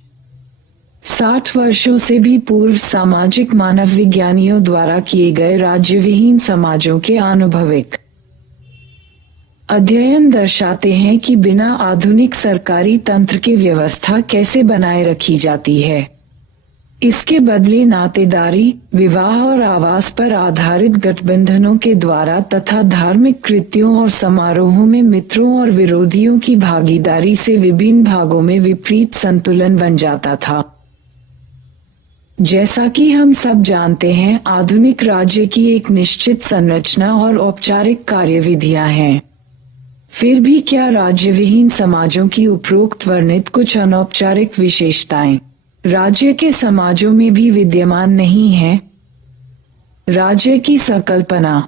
60 वर्षों से भी पूर्व सामाजिक मानव विज्ञानियों द्वारा किए गए राज्यविहीन समाजों के आनुभविक अध्ययन दर्शाते हैं कि बिना आधुनिक सरकारी तंत्र की व्यवस्था कैसे बनाए रखी जाती है। इसके बदले नातेदारी, विवाह और आवास पर आधारित गठबंधनों के द्वारा तथा धार्मिक कृत्यों और समारोहों में मित्रों और विरोधियों की भागीदारी से विभिन्न भागों में विपरीत संतुलन बन जाता था। जैसा कि हम सब जानते हैं, आधुनिक राज्य की एक निश्चित संरचना और औपचारिक कार्यविधियां हैं। फिर भी क्या राज्यविहीन समाजों की उपरोक्त वर्णित कुछ अनौपचारिक विशेषताएं राज्य के समाजों में भी विद्यमान नहीं है? राज्य की संकल्पना।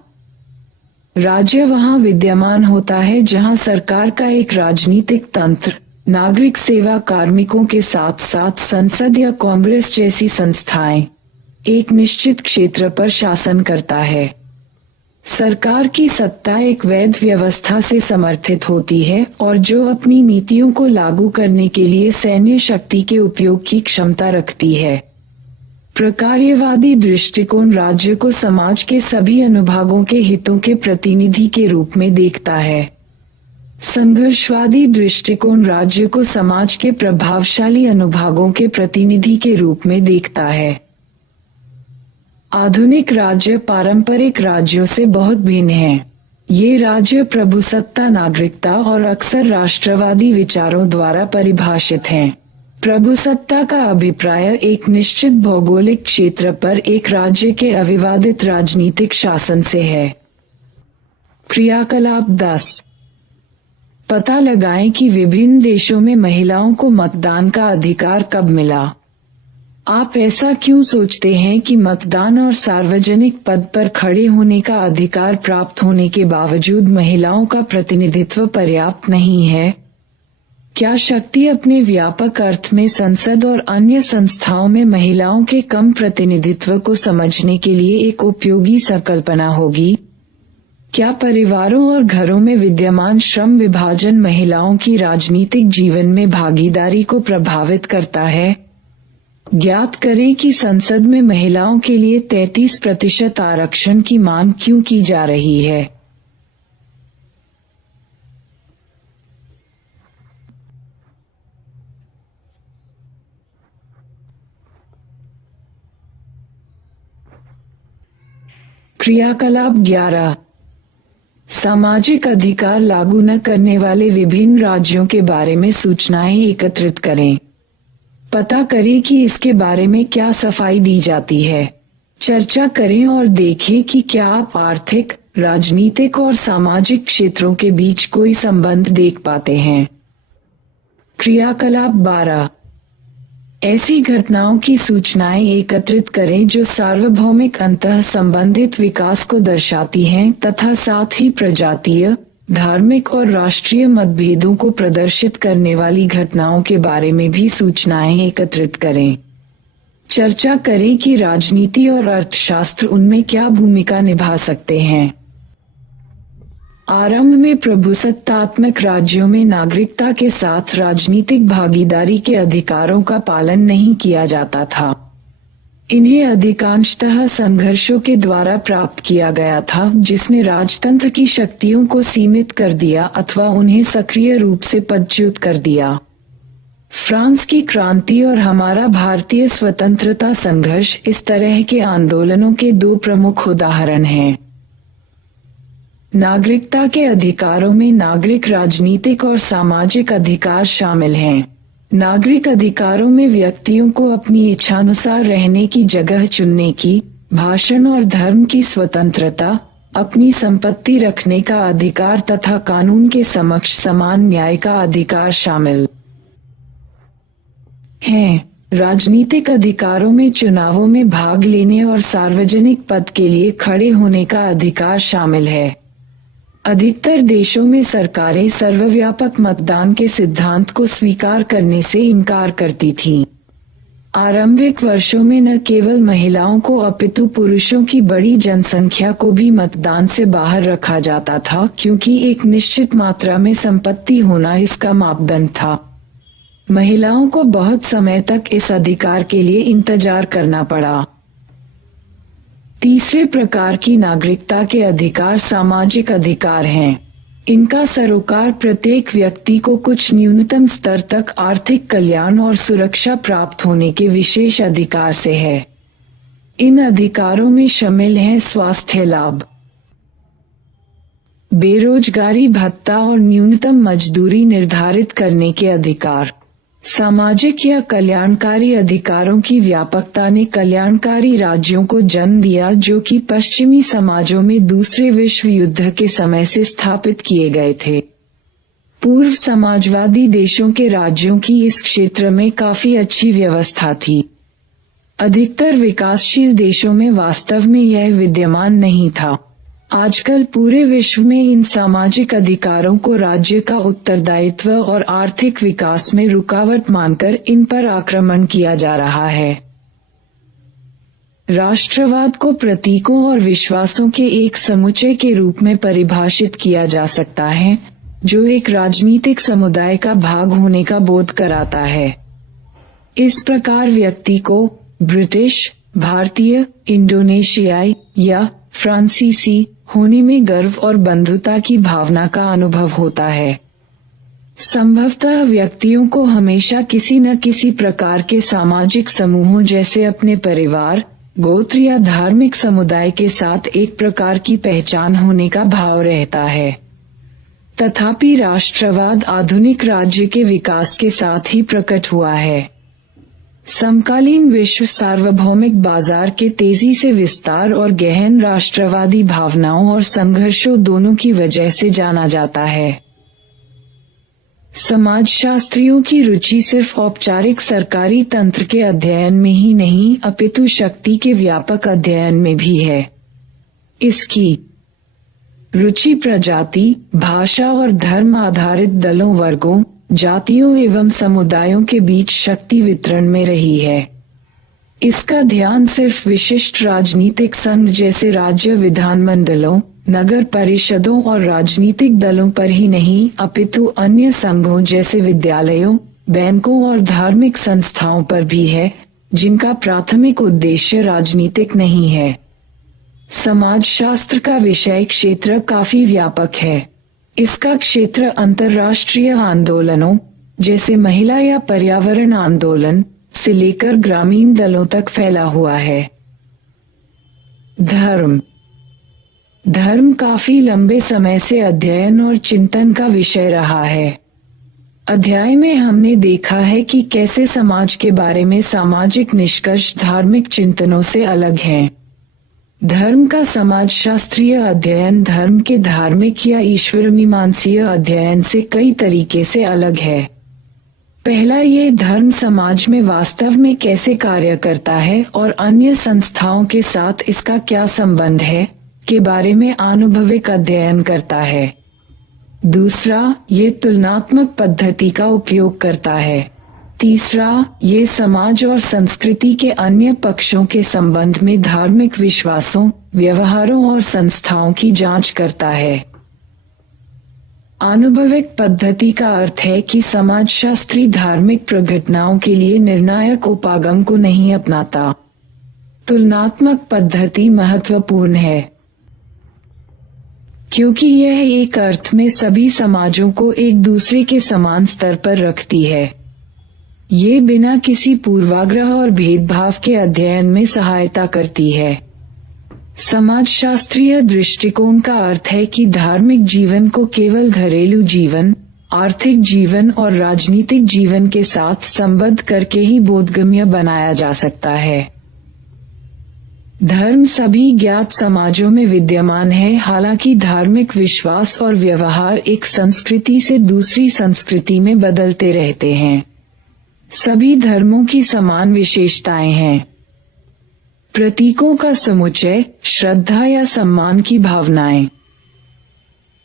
राज्य वहां विद्यमान होता है जहां सरकार का एक राजनीतिक तंत्र, नागरिक सेवा कार्मिकों के साथ साथ संसद या कांग्रेस जैसी संस्थाएं एक निश्चित क्षेत्र पर शासन करता है। सरकार की सत्ता एक वैध व्यवस्था से समर्थित होती है और जो अपनी नीतियों को लागू करने के लिए सैन्य शक्ति के उपयोग की क्षमता रखती है। प्रकार्यवादी दृष्टिकोण राज्य को समाज के सभी अनुभागों के हितों के प्रतिनिधि के रूप में देखता है। संघर्षवादी दृष्टिकोण राज्य को समाज के प्रभावशाली अनुभागों के प्रतिनिधि के रूप में देखता है। आधुनिक राज्य पारंपरिक राज्यों से बहुत भिन्न हैं। ये राज्य प्रभुसत्ता, नागरिकता और अक्सर राष्ट्रवादी विचारों द्वारा परिभाषित हैं। प्रभुसत्ता का अभिप्राय एक निश्चित भौगोलिक क्षेत्र पर एक राज्य के अविवादित राजनीतिक शासन से है। क्रियाकलाप 10। पता लगाएं कि विभिन्न देशों में महिलाओं को मतदान का अधिकार कब मिला। आप ऐसा क्यों सोचते हैं कि मतदान और सार्वजनिक पद पर खड़े होने का अधिकार प्राप्त होने के बावजूद महिलाओं का प्रतिनिधित्व पर्याप्त नहीं है? क्या शक्ति अपने व्यापक अर्थ में संसद और अन्य संस्थाओं में महिलाओं के कम प्रतिनिधित्व को समझने के लिए एक उपयोगी संकल्पना होगी? क्या परिवारों और घरों में विद्यमान श्रम विभाजन महिलाओं की राजनीतिक जीवन में भागीदारी को प्रभावित करता है? ज्ञात करें कि संसद में महिलाओं के लिए 33% आरक्षण की मांग क्यों की जा रही है। क्रियाकलाप 11। सामाजिक अधिकार लागू न करने वाले विभिन्न राज्यों के बारे में सूचनाएं एकत्रित करें। पता करें कि इसके बारे में क्या सफाई दी जाती है। चर्चा करें और देखें कि क्या आप आर्थिक, राजनीतिक और सामाजिक क्षेत्रों के बीच कोई संबंध देख पाते हैं। क्रियाकलाप 12। ऐसी घटनाओं की सूचनाएं एकत्रित करें जो सार्वभौमिक अंतः संबंधित विकास को दर्शाती हैं तथा साथ ही प्रजातीय, धार्मिक और राष्ट्रीय मतभेदों को प्रदर्शित करने वाली घटनाओं के बारे में भी सूचनाएं एकत्रित करें। चर्चा करें कि राजनीति और अर्थशास्त्र उनमें क्या भूमिका निभा सकते हैं। आरंभ में प्रभुसत्तात्मक राज्यों में नागरिकता के साथ राजनीतिक भागीदारी के अधिकारों का पालन नहीं किया जाता था। इन्हें अधिकांशतः संघर्षों के द्वारा प्राप्त किया गया था, जिसने राजतंत्र की शक्तियों को सीमित कर दिया अथवा उन्हें सक्रिय रूप से पदच्युत कर दिया। फ्रांस की क्रांति और हमारा भारतीय स्वतंत्रता संघर्ष इस तरह के आंदोलनों के दो प्रमुख उदाहरण हैं। नागरिकता के अधिकारों में नागरिक राजनीतिक और सामाजिक अधिकार शामिल हैं। नागरिक अधिकारों में व्यक्तियों को अपनी इच्छानुसार रहने की जगह चुनने की, भाषण और धर्म की स्वतंत्रता, अपनी संपत्ति रखने का अधिकार तथा कानून के समक्ष समान न्याय का अधिकार शामिल हैं। राजनीतिक अधिकारों में चुनावों में भाग लेने और सार्वजनिक पद के लिए खड़े होने का अधिकार शामिल है। अधिकतर देशों में सरकारें सर्वव्यापक मतदान के सिद्धांत को स्वीकार करने से इनकार करती थीं। आरंभिक वर्षों में न केवल महिलाओं को अपितु पुरुषों की बड़ी जनसंख्या को भी मतदान से बाहर रखा जाता था, क्योंकि एक निश्चित मात्रा में संपत्ति होना इसका मापदंड था। महिलाओं को बहुत समय तक इस अधिकार के लिए इंतजार करना पड़ा। तीसरे प्रकार की नागरिकता के अधिकार सामाजिक अधिकार हैं। इनका सरोकार प्रत्येक व्यक्ति को कुछ न्यूनतम स्तर तक आर्थिक कल्याण और सुरक्षा प्राप्त होने के विशेष अधिकार से है। इन अधिकारों में शामिल हैं स्वास्थ्य लाभ, बेरोजगारी भत्ता और न्यूनतम मजदूरी निर्धारित करने के अधिकार। सामाजिक या कल्याणकारी अधिकारों की व्यापकता ने कल्याणकारी राज्यों को जन्म दिया, जो कि पश्चिमी समाजों में दूसरे विश्व युद्ध के समय से स्थापित किए गए थे। पूर्व समाजवादी देशों के राज्यों की इस क्षेत्र में काफी अच्छी व्यवस्था थी। अधिकतर विकासशील देशों में वास्तव में यह विद्यमान नहीं था। आजकल पूरे विश्व में इन सामाजिक अधिकारों को राज्य का उत्तरदायित्व और आर्थिक विकास में रुकावट मानकर इन पर आक्रमण किया जा रहा है। राष्ट्रवाद को प्रतीकों और विश्वासों के एक समुच्चय के रूप में परिभाषित किया जा सकता है, जो एक राजनीतिक समुदाय का भाग होने का बोध कराता है। इस प्रकार व्यक्ति को ब्रिटिश, भारतीय, इंडोनेशियाई या फ्रांसीसी होने में गर्व और बंधुता की भावना का अनुभव होता है। संभवतः व्यक्तियों को हमेशा किसी न किसी प्रकार के सामाजिक समूहों जैसे अपने परिवार, गोत्र या धार्मिक समुदाय के साथ एक प्रकार की पहचान होने का भाव रहता है। तथापि राष्ट्रवाद आधुनिक राज्य के विकास के साथ ही प्रकट हुआ है। समकालीन विश्व सार्वभौमिक बाजार के तेजी से विस्तार और गहन राष्ट्रवादी भावनाओं और संघर्षों दोनों की वजह से जाना जाता है। समाजशास्त्रियों की रुचि सिर्फ औपचारिक सरकारी तंत्र के अध्ययन में ही नहीं, अपितु शक्ति के व्यापक अध्ययन में भी है। इसकी रुचि प्रजाति, भाषा और धर्म आधारित दलों, वर्गों, जातियों एवं समुदायों के बीच शक्ति वितरण में रही है। इसका ध्यान सिर्फ विशिष्ट राजनीतिक संघ जैसे राज्य विधानमंडलों, नगर परिषदों और राजनीतिक दलों पर ही नहीं, अपितु अन्य संघों जैसे विद्यालयों, बैंकों और धार्मिक संस्थाओं पर भी है, जिनका प्राथमिक उद्देश्य राजनीतिक नहीं है। समाजशास्त्र का विषय क्षेत्र काफी व्यापक है। इसका क्षेत्र अंतर्राष्ट्रीय आंदोलनों जैसे महिला या पर्यावरण आंदोलन से लेकर ग्रामीण दलों तक फैला हुआ है। धर्म काफी लंबे समय से अध्ययन और चिंतन का विषय रहा है। अध्याय में हमने देखा है कि कैसे समाज के बारे में सामाजिक निष्कर्ष धार्मिक चिंतनों से अलग हैं। धर्म का समाजशास्त्रीय अध्ययन धर्म के धार्मिक या ईश्वरमीमांसीय अध्ययन से कई तरीके से अलग है। पहला, ये धर्म समाज में वास्तव में कैसे कार्य करता है और अन्य संस्थाओं के साथ इसका क्या संबंध है, के बारे में आनुभविक अध्ययन करता है। दूसरा, ये तुलनात्मक पद्धति का उपयोग करता है। तीसरा, ये समाज और संस्कृति के अन्य पक्षों के संबंध में धार्मिक विश्वासों, व्यवहारों और संस्थाओं की जांच करता है। आनुभविक पद्धति का अर्थ है कि समाजशास्त्री धार्मिक प्रघटनाओं के लिए निर्णायक उपागम को नहीं अपनाता। तुलनात्मक पद्धति महत्वपूर्ण है क्योंकि यह एक अर्थ में सभी समाजों को एक दूसरे के समान स्तर पर रखती है। ये बिना किसी पूर्वाग्रह और भेदभाव के अध्ययन में सहायता करती है। समाजशास्त्रीय दृष्टिकोण का अर्थ है कि धार्मिक जीवन को केवल घरेलू जीवन, आर्थिक जीवन और राजनीतिक जीवन के साथ संबद्ध करके ही बोधगम्य बनाया जा सकता है। धर्म सभी ज्ञात समाजों में विद्यमान है, हालांकि धार्मिक विश्वास और व्यवहार एक संस्कृति से दूसरी संस्कृति में बदलते रहते हैं। सभी धर्मों की समान विशेषताएं हैं। प्रतीकों का समुच्चय, श्रद्धा या सम्मान की भावनाएं,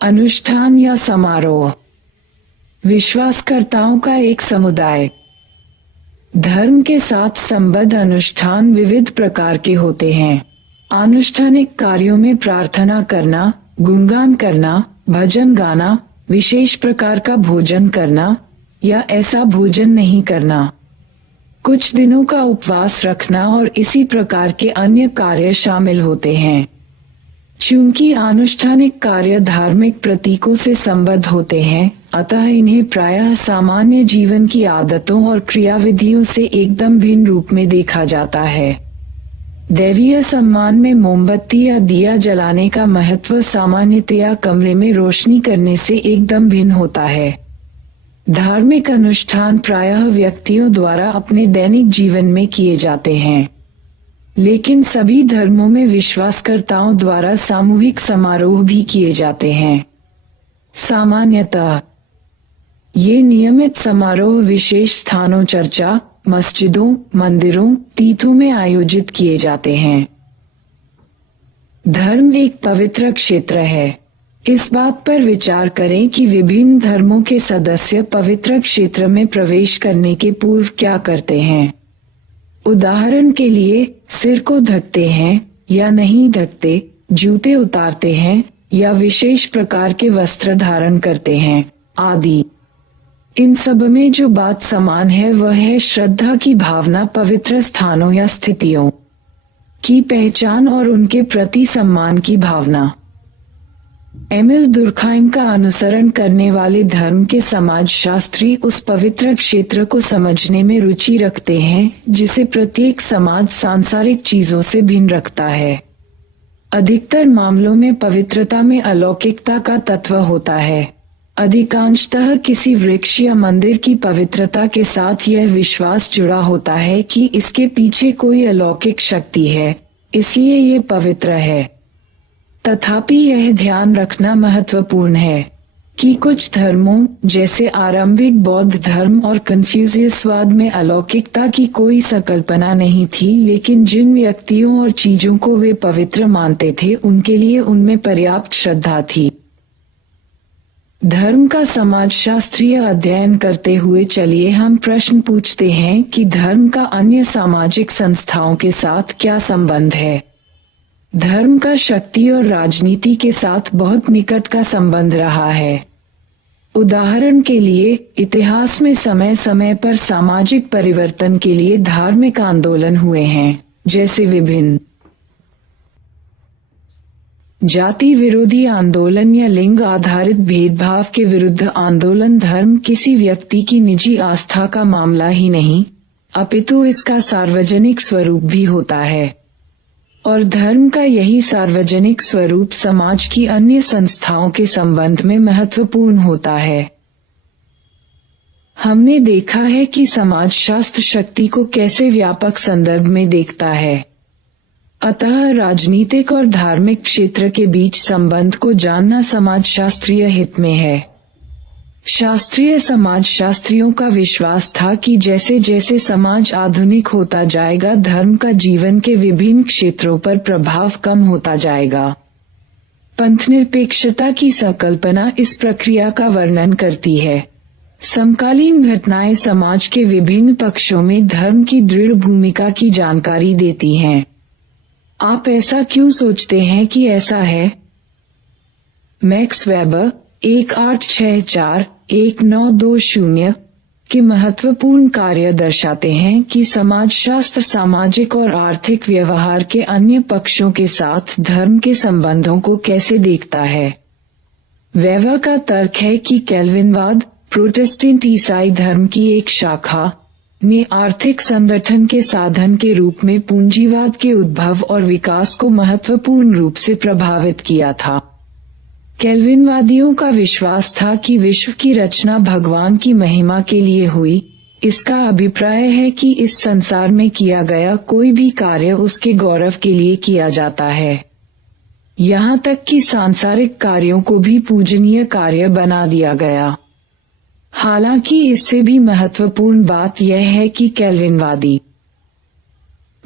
अनुष्ठान या समारोह, विश्वासकर्ताओं का एक समुदाय। धर्म के साथ संबद्ध अनुष्ठान विविध प्रकार के होते हैं। आनुष्ठानिक कार्यों में प्रार्थना करना, गुणगान करना, भजन गाना, विशेष प्रकार का भोजन करना या ऐसा भोजन नहीं करना, कुछ दिनों का उपवास रखना और इसी प्रकार के अन्य कार्य शामिल होते हैं। चूंकि आनुष्ठानिक कार्य धार्मिक प्रतीकों से संबद्ध होते हैं, अतः इन्हें प्रायः सामान्य जीवन की आदतों और क्रियाविधियों से एकदम भिन्न रूप में देखा जाता है। दैवीय सम्मान में मोमबत्ती या दिया जलाने का महत्व सामान्यतया कमरे में रोशनी करने से एकदम भिन्न होता है। धार्मिक अनुष्ठान प्रायः व्यक्तियों द्वारा अपने दैनिक जीवन में किए जाते हैं, लेकिन सभी धर्मों में विश्वासकर्ताओं द्वारा सामूहिक समारोह भी किए जाते हैं। सामान्यतः ये नियमित समारोह विशेष स्थानों, चर्चा, मस्जिदों, मंदिरों, तीर्थों में आयोजित किए जाते हैं। धर्म एक पवित्र क्षेत्र है। इस बात पर विचार करें कि विभिन्न धर्मों के सदस्य पवित्र क्षेत्र में प्रवेश करने के पूर्व क्या करते हैं। उदाहरण के लिए, सिर को ढकते हैं या नहीं ढकते, जूते उतारते हैं या विशेष प्रकार के वस्त्र धारण करते हैं, आदि। इन सब में जो बात समान है वह है श्रद्धा की भावना, पवित्र स्थानों या स्थितियों की पहचान और उनके प्रति सम्मान की भावना। एमिल दुर्खाइम का अनुसरण करने वाले धर्म के समाजशास्त्री उस पवित्र क्षेत्र को समझने में रुचि रखते हैं जिसे प्रत्येक समाज सांसारिक चीजों से भिन्न रखता है। अधिकतर मामलों में पवित्रता में अलौकिकता का तत्व होता है। अधिकांशतः किसी वृक्ष या मंदिर की पवित्रता के साथ यह विश्वास जुड़ा होता है कि इसके पीछे कोई अलौकिक शक्ति है, इसलिए ये पवित्र है। तथापि यह ध्यान रखना महत्वपूर्ण है कि कुछ धर्मों, जैसे आरंभिक बौद्ध धर्म और कन्फ्यूशियसवाद में अलौकिकता की कोई संकल्पना नहीं थी, लेकिन जिन व्यक्तियों और चीजों को वे पवित्र मानते थे उनके लिए उनमें पर्याप्त श्रद्धा थी। धर्म का समाजशास्त्रीय अध्ययन करते हुए चलिए हम प्रश्न पूछते हैं कि धर्म का अन्य सामाजिक संस्थाओं के साथ क्या संबंध है। धर्म का शक्ति और राजनीति के साथ बहुत निकट का संबंध रहा है। उदाहरण के लिए, इतिहास में समय समय पर सामाजिक परिवर्तन के लिए धार्मिक आंदोलन हुए हैं, जैसे विभिन्न जाति विरोधी आंदोलन या लिंग आधारित भेदभाव के विरुद्ध आंदोलन। धर्म किसी व्यक्ति की निजी आस्था का मामला ही नहीं, अपितु इसका सार्वजनिक स्वरूप भी होता है, और धर्म का यही सार्वजनिक स्वरूप समाज की अन्य संस्थाओं के संबंध में महत्वपूर्ण होता है। हमने देखा है कि समाजशास्त्र शक्ति को कैसे व्यापक संदर्भ में देखता है। अतः राजनीतिक और धार्मिक क्षेत्र के बीच संबंध को जानना समाजशास्त्रीय हित में है। शास्त्रीय समाजशास्त्रियों का विश्वास था कि जैसे जैसे समाज आधुनिक होता जाएगा, धर्म का जीवन के विभिन्न क्षेत्रों पर प्रभाव कम होता जाएगा। पंथनिरपेक्षता की संकल्पना इस प्रक्रिया का वर्णन करती है। समकालीन घटनाएं समाज के विभिन्न पक्षों में धर्म की दृढ़ भूमिका की जानकारी देती हैं। आप ऐसा क्यों सोचते हैं कि ऐसा है? मैक्स वेबर 1864-1920 के महत्वपूर्ण कार्य दर्शाते हैं कि समाजशास्त्र सामाजिक और आर्थिक व्यवहार के अन्य पक्षों के साथ धर्म के संबंधों को कैसे देखता है। वेबर का तर्क है कि कैल्विनवाद, प्रोटेस्टेंट ईसाई धर्म की एक शाखा, ने आर्थिक संगठन के साधन के रूप में पूंजीवाद के उद्भव और विकास को महत्वपूर्ण रूप से प्रभावित किया था। कैल्विनवादियों का विश्वास था कि विश्व की रचना भगवान की महिमा के लिए हुई। इसका अभिप्राय है कि इस संसार में किया गया कोई भी कार्य उसके गौरव के लिए किया जाता है, यहाँ तक कि सांसारिक कार्यों को भी पूजनीय कार्य बना दिया गया। हालांकि इससे भी महत्वपूर्ण बात यह है कि कैल्विनवादी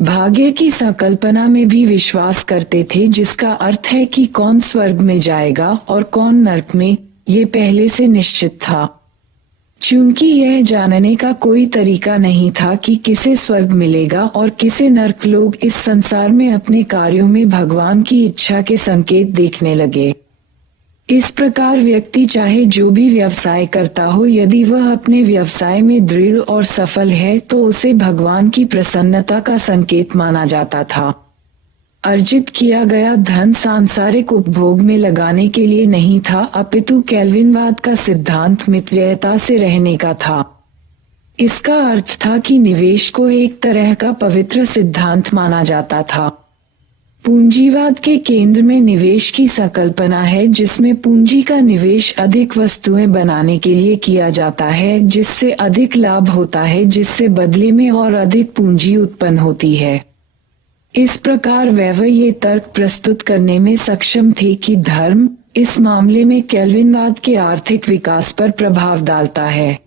भाग्य की संकल्पना में भी विश्वास करते थे, जिसका अर्थ है कि कौन स्वर्ग में जाएगा और कौन नरक में, ये पहले से निश्चित था। चूंकि यह जानने का कोई तरीका नहीं था कि किसे स्वर्ग मिलेगा और किसे नरक, लोग इस संसार में अपने कार्यों में भगवान की इच्छा के संकेत देखने लगे। इस प्रकार व्यक्ति चाहे जो भी व्यवसाय करता हो, यदि वह अपने व्यवसाय में दृढ़ और सफल है तो उसे भगवान की प्रसन्नता का संकेत माना जाता था। अर्जित किया गया धन सांसारिक उपभोग में लगाने के लिए नहीं था, अपितु कैल्विनवाद का सिद्धांत मितव्ययता से रहने का था। इसका अर्थ था कि निवेश को एक तरह का पवित्र सिद्धांत माना जाता था। पूंजीवाद के केंद्र में निवेश की संकल्पना है, जिसमें पूंजी का निवेश अधिक वस्तुएं बनाने के लिए किया जाता है, जिससे अधिक लाभ होता है, जिससे बदले में और अधिक पूंजी उत्पन्न होती है। इस प्रकार वेबर ये तर्क प्रस्तुत करने में सक्षम थे कि धर्म इस मामले में कैल्विनवाद के आर्थिक विकास पर प्रभाव डालता है।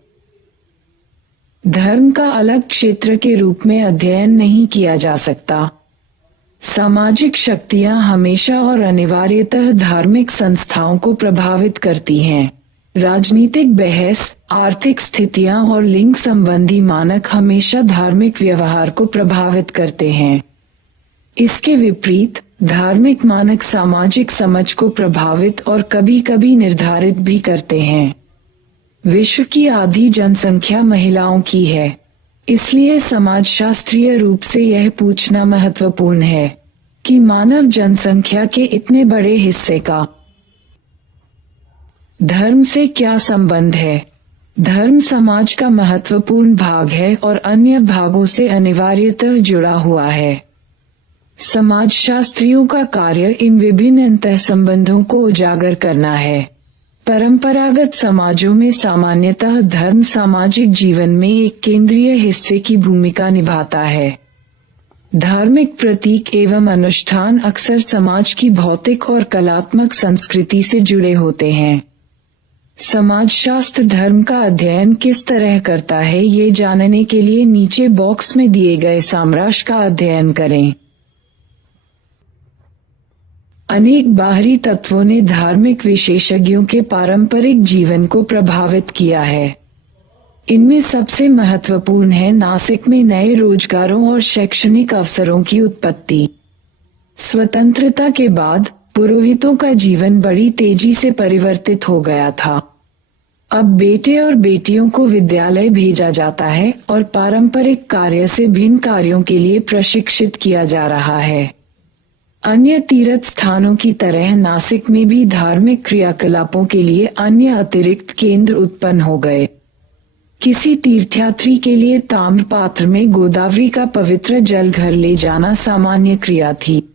धर्म का अलग क्षेत्र के रूप में अध्ययन नहीं किया जा सकता। सामाजिक शक्तियां हमेशा और अनिवार्यतः धार्मिक संस्थाओं को प्रभावित करती हैं। राजनीतिक बहस, आर्थिक स्थितियां और लिंग संबंधी मानक हमेशा धार्मिक व्यवहार को प्रभावित करते हैं। इसके विपरीत धार्मिक मानक सामाजिक समझ को प्रभावित और कभी-कभी निर्धारित भी करते हैं। विश्व की आधी जनसंख्या महिलाओं की है, इसलिए समाजशास्त्रीय रूप से यह पूछना महत्वपूर्ण है कि मानव जनसंख्या के इतने बड़े हिस्से का धर्म से क्या संबंध है। धर्म समाज का महत्वपूर्ण भाग है और अन्य भागों से अनिवार्यतः जुड़ा हुआ है। समाजशास्त्रियों का कार्य इन विभिन्न अंतःसंबंधों को उजागर करना है। परंपरागत समाजों में सामान्यतः धर्म सामाजिक जीवन में एक केंद्रीय हिस्से की भूमिका निभाता है। धार्मिक प्रतीक एवं अनुष्ठान अक्सर समाज की भौतिक और कलात्मक संस्कृति से जुड़े होते हैं। समाजशास्त्र धर्म का अध्ययन किस तरह करता है, ये जानने के लिए नीचे बॉक्स में दिए गए सारांश का अध्ययन करें। अनेक बाहरी तत्वों ने धार्मिक विशेषज्ञों के पारंपरिक जीवन को प्रभावित किया है। इनमें सबसे महत्वपूर्ण है नासिक में नए रोजगारों और शैक्षणिक अवसरों की उत्पत्ति। स्वतंत्रता के बाद पुरोहितों का जीवन बड़ी तेजी से परिवर्तित हो गया था। अब बेटे और बेटियों को विद्यालय भेजा जाता है और पारंपरिक कार्य से भिन्न कार्यों के लिए प्रशिक्षित किया जा रहा है। अन्य तीर्थ स्थानों की तरह नासिक में भी धार्मिक क्रियाकलापों के लिए अन्य अतिरिक्त केंद्र उत्पन्न हो गए। किसी तीर्थयात्री के लिए ताम्र पात्र में गोदावरी का पवित्र जल घर ले जाना सामान्य क्रिया थी।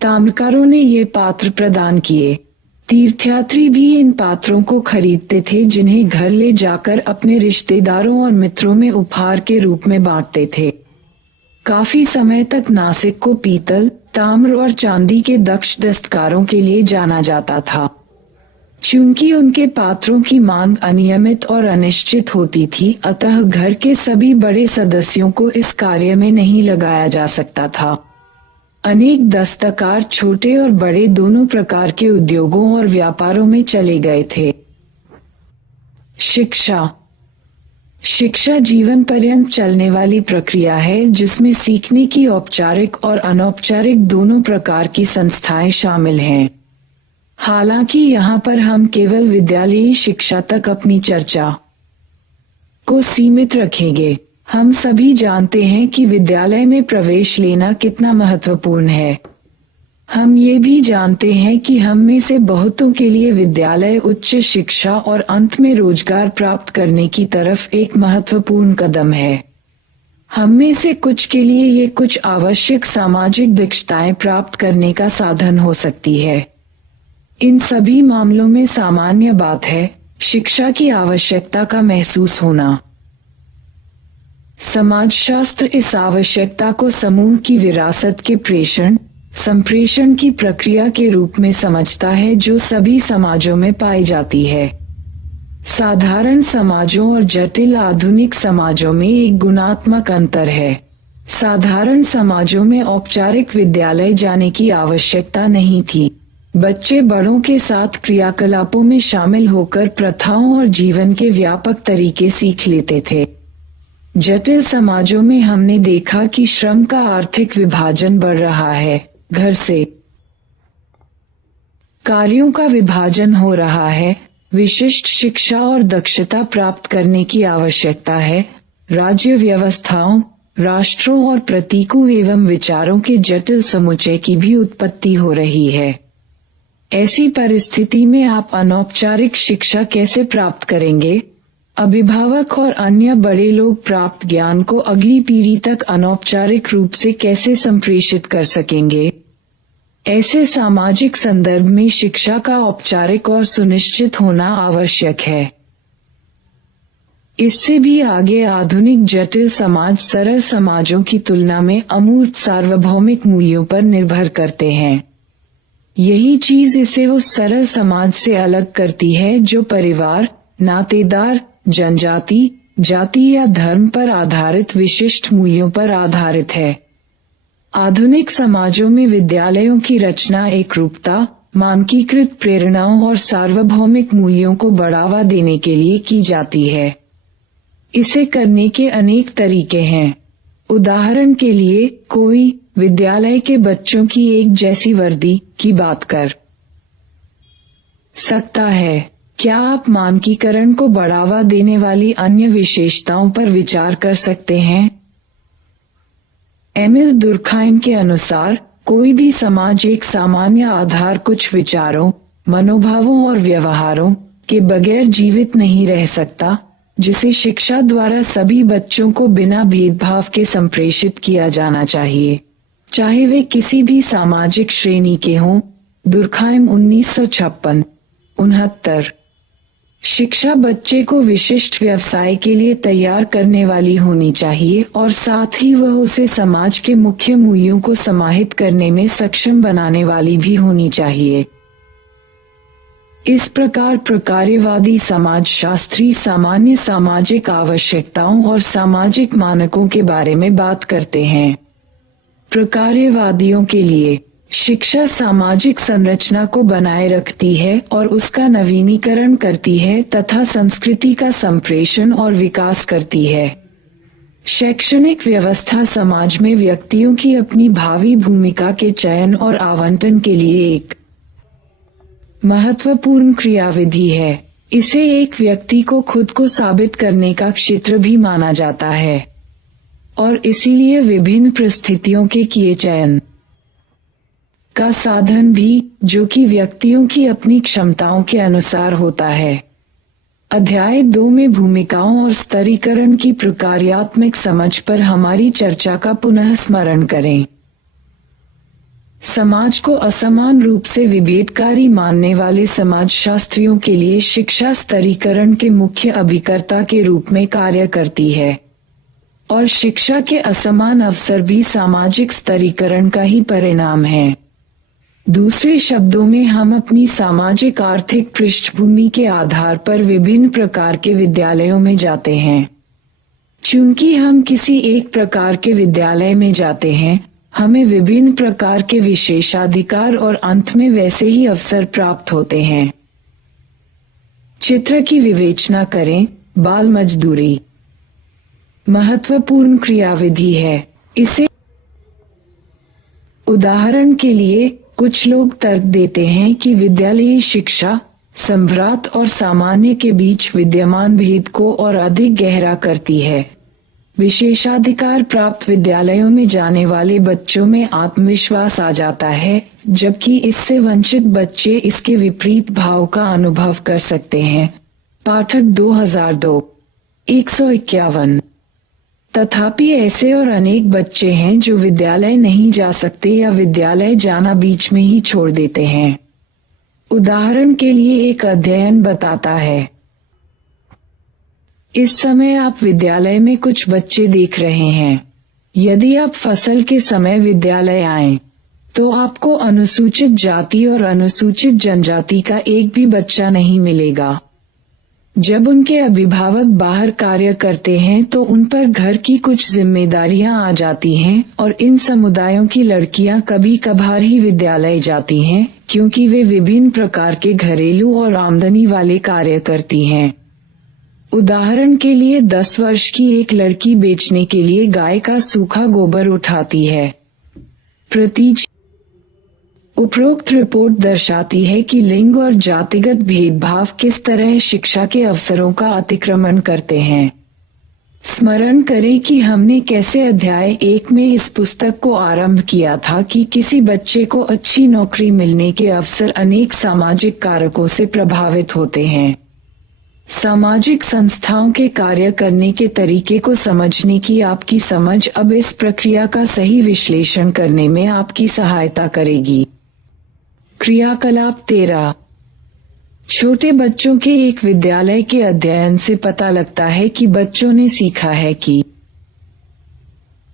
ताम्रकारों ने ये पात्र प्रदान किए। तीर्थयात्री भी इन पात्रों को खरीदते थे, जिन्हें घर ले जाकर अपने रिश्तेदारों और मित्रों में उपहार के रूप में बांटते थे। काफी समय तक नासिक को पीतल, ताम्र और चांदी के दक्ष दस्तकारों के लिए जाना जाता था। चूंकि उनके पात्रों की मांग अनियमित और अनिश्चित होती थी, अतः घर के सभी बड़े सदस्यों को इस कार्य में नहीं लगाया जा सकता था। अनेक दस्तकार छोटे और बड़े दोनों प्रकार के उद्योगों और व्यापारों में चले गए थे। शिक्षा जीवन पर्यंत चलने वाली प्रक्रिया है जिसमें सीखने की औपचारिक और अनौपचारिक दोनों प्रकार की संस्थाएं शामिल हैं। हालांकि यहाँ पर हम केवल विद्यालयी शिक्षा तक अपनी चर्चा को सीमित रखेंगे। हम सभी जानते हैं कि विद्यालय में प्रवेश लेना कितना महत्वपूर्ण है। हम ये भी जानते हैं कि हम में से बहुतों के लिए विद्यालय उच्च शिक्षा और अंत में रोजगार प्राप्त करने की तरफ एक महत्वपूर्ण कदम है। हम में से कुछ के लिए ये कुछ आवश्यक सामाजिक दक्षताएं प्राप्त करने का साधन हो सकती है। इन सभी मामलों में सामान्य बात है शिक्षा की आवश्यकता का महसूस होना। समाजशास्त्र इस आवश्यकता को समूह की विरासत के संप्रेषण की प्रक्रिया के रूप में समझता है जो सभी समाजों में पाई जाती है। साधारण समाजों और जटिल आधुनिक समाजों में एक गुणात्मक अंतर है। साधारण समाजों में औपचारिक विद्यालय जाने की आवश्यकता नहीं थी। बच्चे बड़ों के साथ क्रियाकलापों में शामिल होकर प्रथाओं और जीवन के व्यापक तरीके सीख लेते थे। जटिल समाजों में हमने देखा कि श्रम का आर्थिक विभाजन बढ़ रहा है, घर से कार्यों का विभाजन हो रहा है, विशिष्ट शिक्षा और दक्षता प्राप्त करने की आवश्यकता है, राज्य व्यवस्थाओं, राष्ट्रों और प्रतीकों एवं विचारों के जटिल समुच्चय की भी उत्पत्ति हो रही है। ऐसी परिस्थिति में आप अनौपचारिक शिक्षा कैसे प्राप्त करेंगे? अभिभावक और अन्य बड़े लोग प्राप्त ज्ञान को अगली पीढ़ी तक अनौपचारिक रूप से कैसे संप्रेषित कर सकेंगे? ऐसे सामाजिक संदर्भ में शिक्षा का औपचारिक और सुनिश्चित होना आवश्यक है। इससे भी आगे आधुनिक जटिल समाज सरल समाजों की तुलना में अमूर्त सार्वभौमिक मूल्यों पर निर्भर करते हैं। यही चीज इसे उस सरल समाज से अलग करती है जो परिवार, नातेदार, जनजाति, जाति या धर्म पर आधारित विशिष्ट मूल्यों पर आधारित है। आधुनिक समाजों में विद्यालयों की रचना एकरूपता, मानकीकृत प्रेरणाओं और सार्वभौमिक मूल्यों को बढ़ावा देने के लिए की जाती है। इसे करने के अनेक तरीके हैं। उदाहरण के लिए, कोई विद्यालय के बच्चों की एक जैसी वर्दी की बात कर सकता है। क्या आप मानकीकरण को बढ़ावा देने वाली अन्य विशेषताओं पर विचार कर सकते हैं? एमिल दुर्खाइम के अनुसार कोई भी समाज एक सामान्य आधार कुछ विचारों, मनोभावों और व्यवहारों के बगैर जीवित नहीं रह सकता, जिसे शिक्षा द्वारा सभी बच्चों को बिना भेदभाव के संप्रेषित किया जाना चाहिए, चाहे वे किसी भी सामाजिक श्रेणी के हों। दुर्खाइम 1956-69। शिक्षा बच्चे को विशिष्ट व्यवसाय के लिए तैयार करने वाली होनी चाहिए और साथ ही वह उसे समाज के मुख्य मूल्यों को समाहित करने में सक्षम बनाने वाली भी होनी चाहिए। इस प्रकार प्रकार्यवादी समाजशास्त्री सामान्य सामाजिक आवश्यकताओं और सामाजिक मानकों के बारे में बात करते हैं। प्रकार्यवादियों के लिए शिक्षा सामाजिक संरचना को बनाए रखती है और उसका नवीनीकरण करती है तथा संस्कृति का संप्रेषण और विकास करती है। शैक्षणिक व्यवस्था समाज में व्यक्तियों की अपनी भावी भूमिका के चयन और आवंटन के लिए एक महत्वपूर्ण क्रियाविधि है। इसे एक व्यक्ति को खुद को साबित करने का क्षेत्र भी माना जाता है और इसीलिए विभिन्न परिस्थितियों के किए चयन का साधन भी, जो कि व्यक्तियों की अपनी क्षमताओं के अनुसार होता है। अध्याय 2 में भूमिकाओं और स्तरीकरण की प्रकार्यात्मक समझ पर हमारी चर्चा का पुनः स्मरण करें। समाज को असमान रूप से विभेदकारी मानने वाले समाजशास्त्रियों के लिए शिक्षा स्तरीकरण के मुख्य अभिकर्ता के रूप में कार्य करती है और शिक्षा के असमान अवसर भी सामाजिक स्तरीकरण का ही परिणाम है। दूसरे शब्दों में हम अपनी सामाजिक आर्थिक पृष्ठभूमि के आधार पर विभिन्न प्रकार के विद्यालयों में जाते हैं। चूंकि हम किसी एक प्रकार के विद्यालय में जाते हैं, हमें विभिन्न प्रकार के विशेषाधिकार और अंत में वैसे ही अवसर प्राप्त होते हैं। चित्र की विवेचना करें। बाल मजदूरी महत्वपूर्ण क्रियाविधि है। इसे उदाहरण के लिए कुछ लोग तर्क देते हैं कि विद्यालयी शिक्षा संभ्रात और सामान्य के बीच विद्यमान भेद को और अधिक गहरा करती है। विशेषाधिकार प्राप्त विद्यालयों में जाने वाले बच्चों में आत्मविश्वास आ जाता है, जबकि इससे वंचित बच्चे इसके विपरीत भाव का अनुभव कर सकते हैं। पाठक 2002 151। तथापि ऐसे और अनेक बच्चे हैं जो विद्यालय नहीं जा सकते या विद्यालय जाना बीच में ही छोड़ देते हैं। उदाहरण के लिए एक अध्ययन बताता है, इस समय आप विद्यालय में कुछ बच्चे देख रहे हैं। यदि आप फसल के समय विद्यालय आएं, तो आपको अनुसूचित जाति और अनुसूचित जनजाति का एक भी बच्चा नहीं मिलेगा। जब उनके अभिभावक बाहर कार्य करते हैं तो उन पर घर की कुछ जिम्मेदारियां आ जाती हैं और इन समुदायों की लड़कियां कभी कभार ही विद्यालय जाती हैं, क्योंकि वे विभिन्न प्रकार के घरेलू और आमदनी वाले कार्य करती हैं। उदाहरण के लिए 10 वर्ष की एक लड़की बेचने के लिए गाय का सूखा गोबर उठाती है। प्रतीच उपरोक्त रिपोर्ट दर्शाती है कि लिंग और जातिगत भेदभाव किस तरह शिक्षा के अवसरों का अतिक्रमण करते हैं। स्मरण करें कि हमने कैसे अध्याय 1 में इस पुस्तक को आरंभ किया था कि किसी बच्चे को अच्छी नौकरी मिलने के अवसर अनेक सामाजिक कारकों से प्रभावित होते हैं। सामाजिक संस्थाओं के कार्य करने के तरीके को समझने की आपकी समझ अब इस प्रक्रिया का सही विश्लेषण करने में आपकी सहायता करेगी। क्रियाकलाप 13। छोटे बच्चों के एक विद्यालय के अध्ययन से पता लगता है कि बच्चों ने सीखा है कि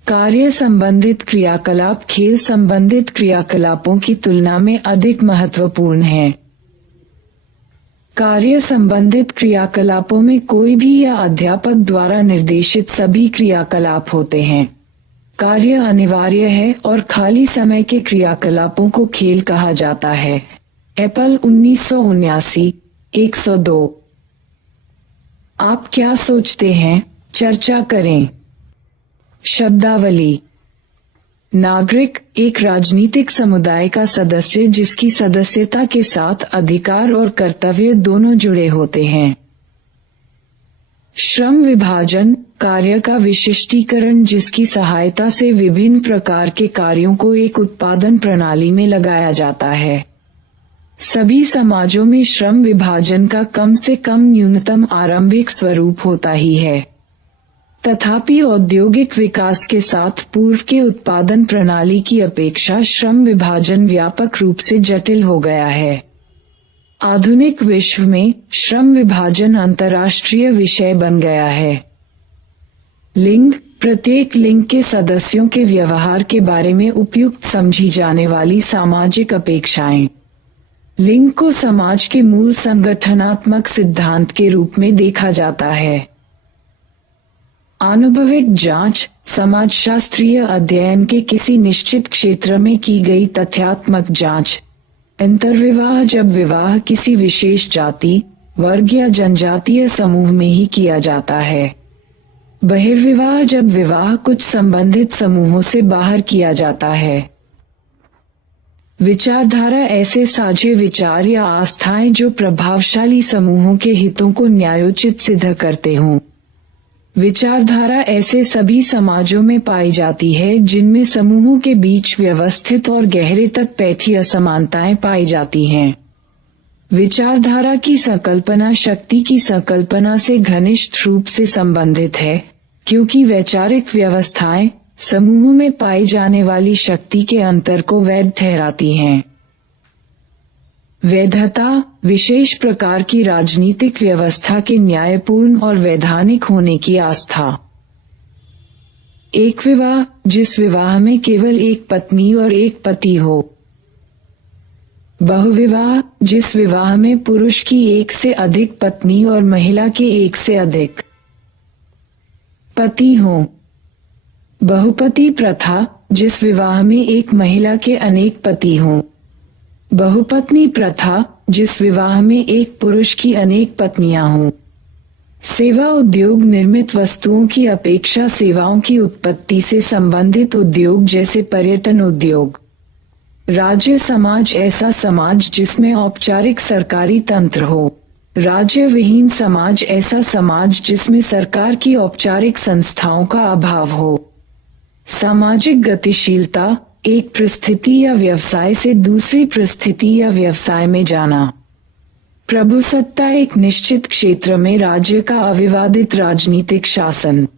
कार्य संबंधित क्रियाकलाप खेल संबंधित क्रियाकलापों की तुलना में अधिक महत्वपूर्ण है। कार्य संबंधित क्रियाकलापों में कोई भी या अध्यापक द्वारा निर्देशित सभी क्रियाकलाप होते हैं। कार्य अनिवार्य है और खाली समय के क्रियाकलापों को खेल कहा जाता है। एप्पल 1979 102। आप क्या सोचते हैं? चर्चा करें। शब्दावली। नागरिक एक राजनीतिक समुदाय का सदस्य जिसकी सदस्यता के साथ अधिकार और कर्तव्य दोनों जुड़े होते हैं। श्रम विभाजन कार्य का विशिष्टीकरण जिसकी सहायता से विभिन्न प्रकार के कार्यों को एक उत्पादन प्रणाली में लगाया जाता है। सभी समाजों में श्रम विभाजन का कम से कम न्यूनतम आरंभिक स्वरूप होता ही है। तथापि औद्योगिक विकास के साथ पूर्व के उत्पादन प्रणाली की अपेक्षा श्रम विभाजन व्यापक रूप से जटिल हो गया है। आधुनिक विश्व में श्रम विभाजन अंतर्राष्ट्रीय विषय बन गया है। लिंग प्रत्येक लिंग के सदस्यों के व्यवहार के बारे में उपयुक्त समझी जाने वाली सामाजिक अपेक्षाएं। लिंग को समाज के मूल संगठनात्मक सिद्धांत के रूप में देखा जाता है। आनुभविक जांच समाजशास्त्रीय अध्ययन के किसी निश्चित क्षेत्र में की गई तथ्यात्मक जांच। अंतर्विवाह जब विवाह किसी विशेष जाति, वर्ग या जनजातीय समूह में ही किया जाता है। बहिर्विवाह जब विवाह कुछ संबंधित समूहों से बाहर किया जाता है। विचारधारा ऐसे साझे विचार या आस्थाएं जो प्रभावशाली समूहों के हितों को न्यायोचित सिद्ध करते हों। विचारधारा ऐसे सभी समाजों में पाई जाती है जिनमें समूहों के बीच व्यवस्थित और गहरे तक पैठी असमानताएं पाई जाती हैं। विचारधारा की संकल्पना शक्ति की संकल्पना से घनिष्ठ रूप से संबंधित है, क्योंकि वैचारिक व्यवस्थाएं समूहों में पाई जाने वाली शक्ति के अंतर को वैध ठहराती हैं। वैधता विशेष प्रकार की राजनीतिक व्यवस्था के न्यायपूर्ण और वैधानिक होने की आस्था। एक विवाह जिस विवाह में केवल एक पत्नी और एक पति हो। बहुविवाह जिस विवाह में पुरुष की एक से अधिक पत्नी और महिला के एक से अधिक पति हो। बहुपति प्रथा जिस विवाह में एक महिला के अनेक पति हों। बहुपत्नी प्रथा, जिस विवाह में एक पुरुष की अनेक पत्नियां हों। सेवा उद्योग, निर्मित वस्तुओं की अपेक्षा सेवाओं की उत्पत्ति से संबंधित उद्योग जैसे पर्यटन उद्योग। राज्य समाज, ऐसा समाज जिसमें औपचारिक सरकारी तंत्र हो। राज्य विहीन समाज, ऐसा समाज जिसमें सरकार की औपचारिक संस्थाओं का अभाव हो। सामाजिक गतिशीलता, एक परिस्थिति या व्यवसाय से दूसरी परिस्थिति या व्यवसाय में जाना। प्रभुसत्ता, एक निश्चित क्षेत्र में राज्य का अविवादित राजनीतिक शासन।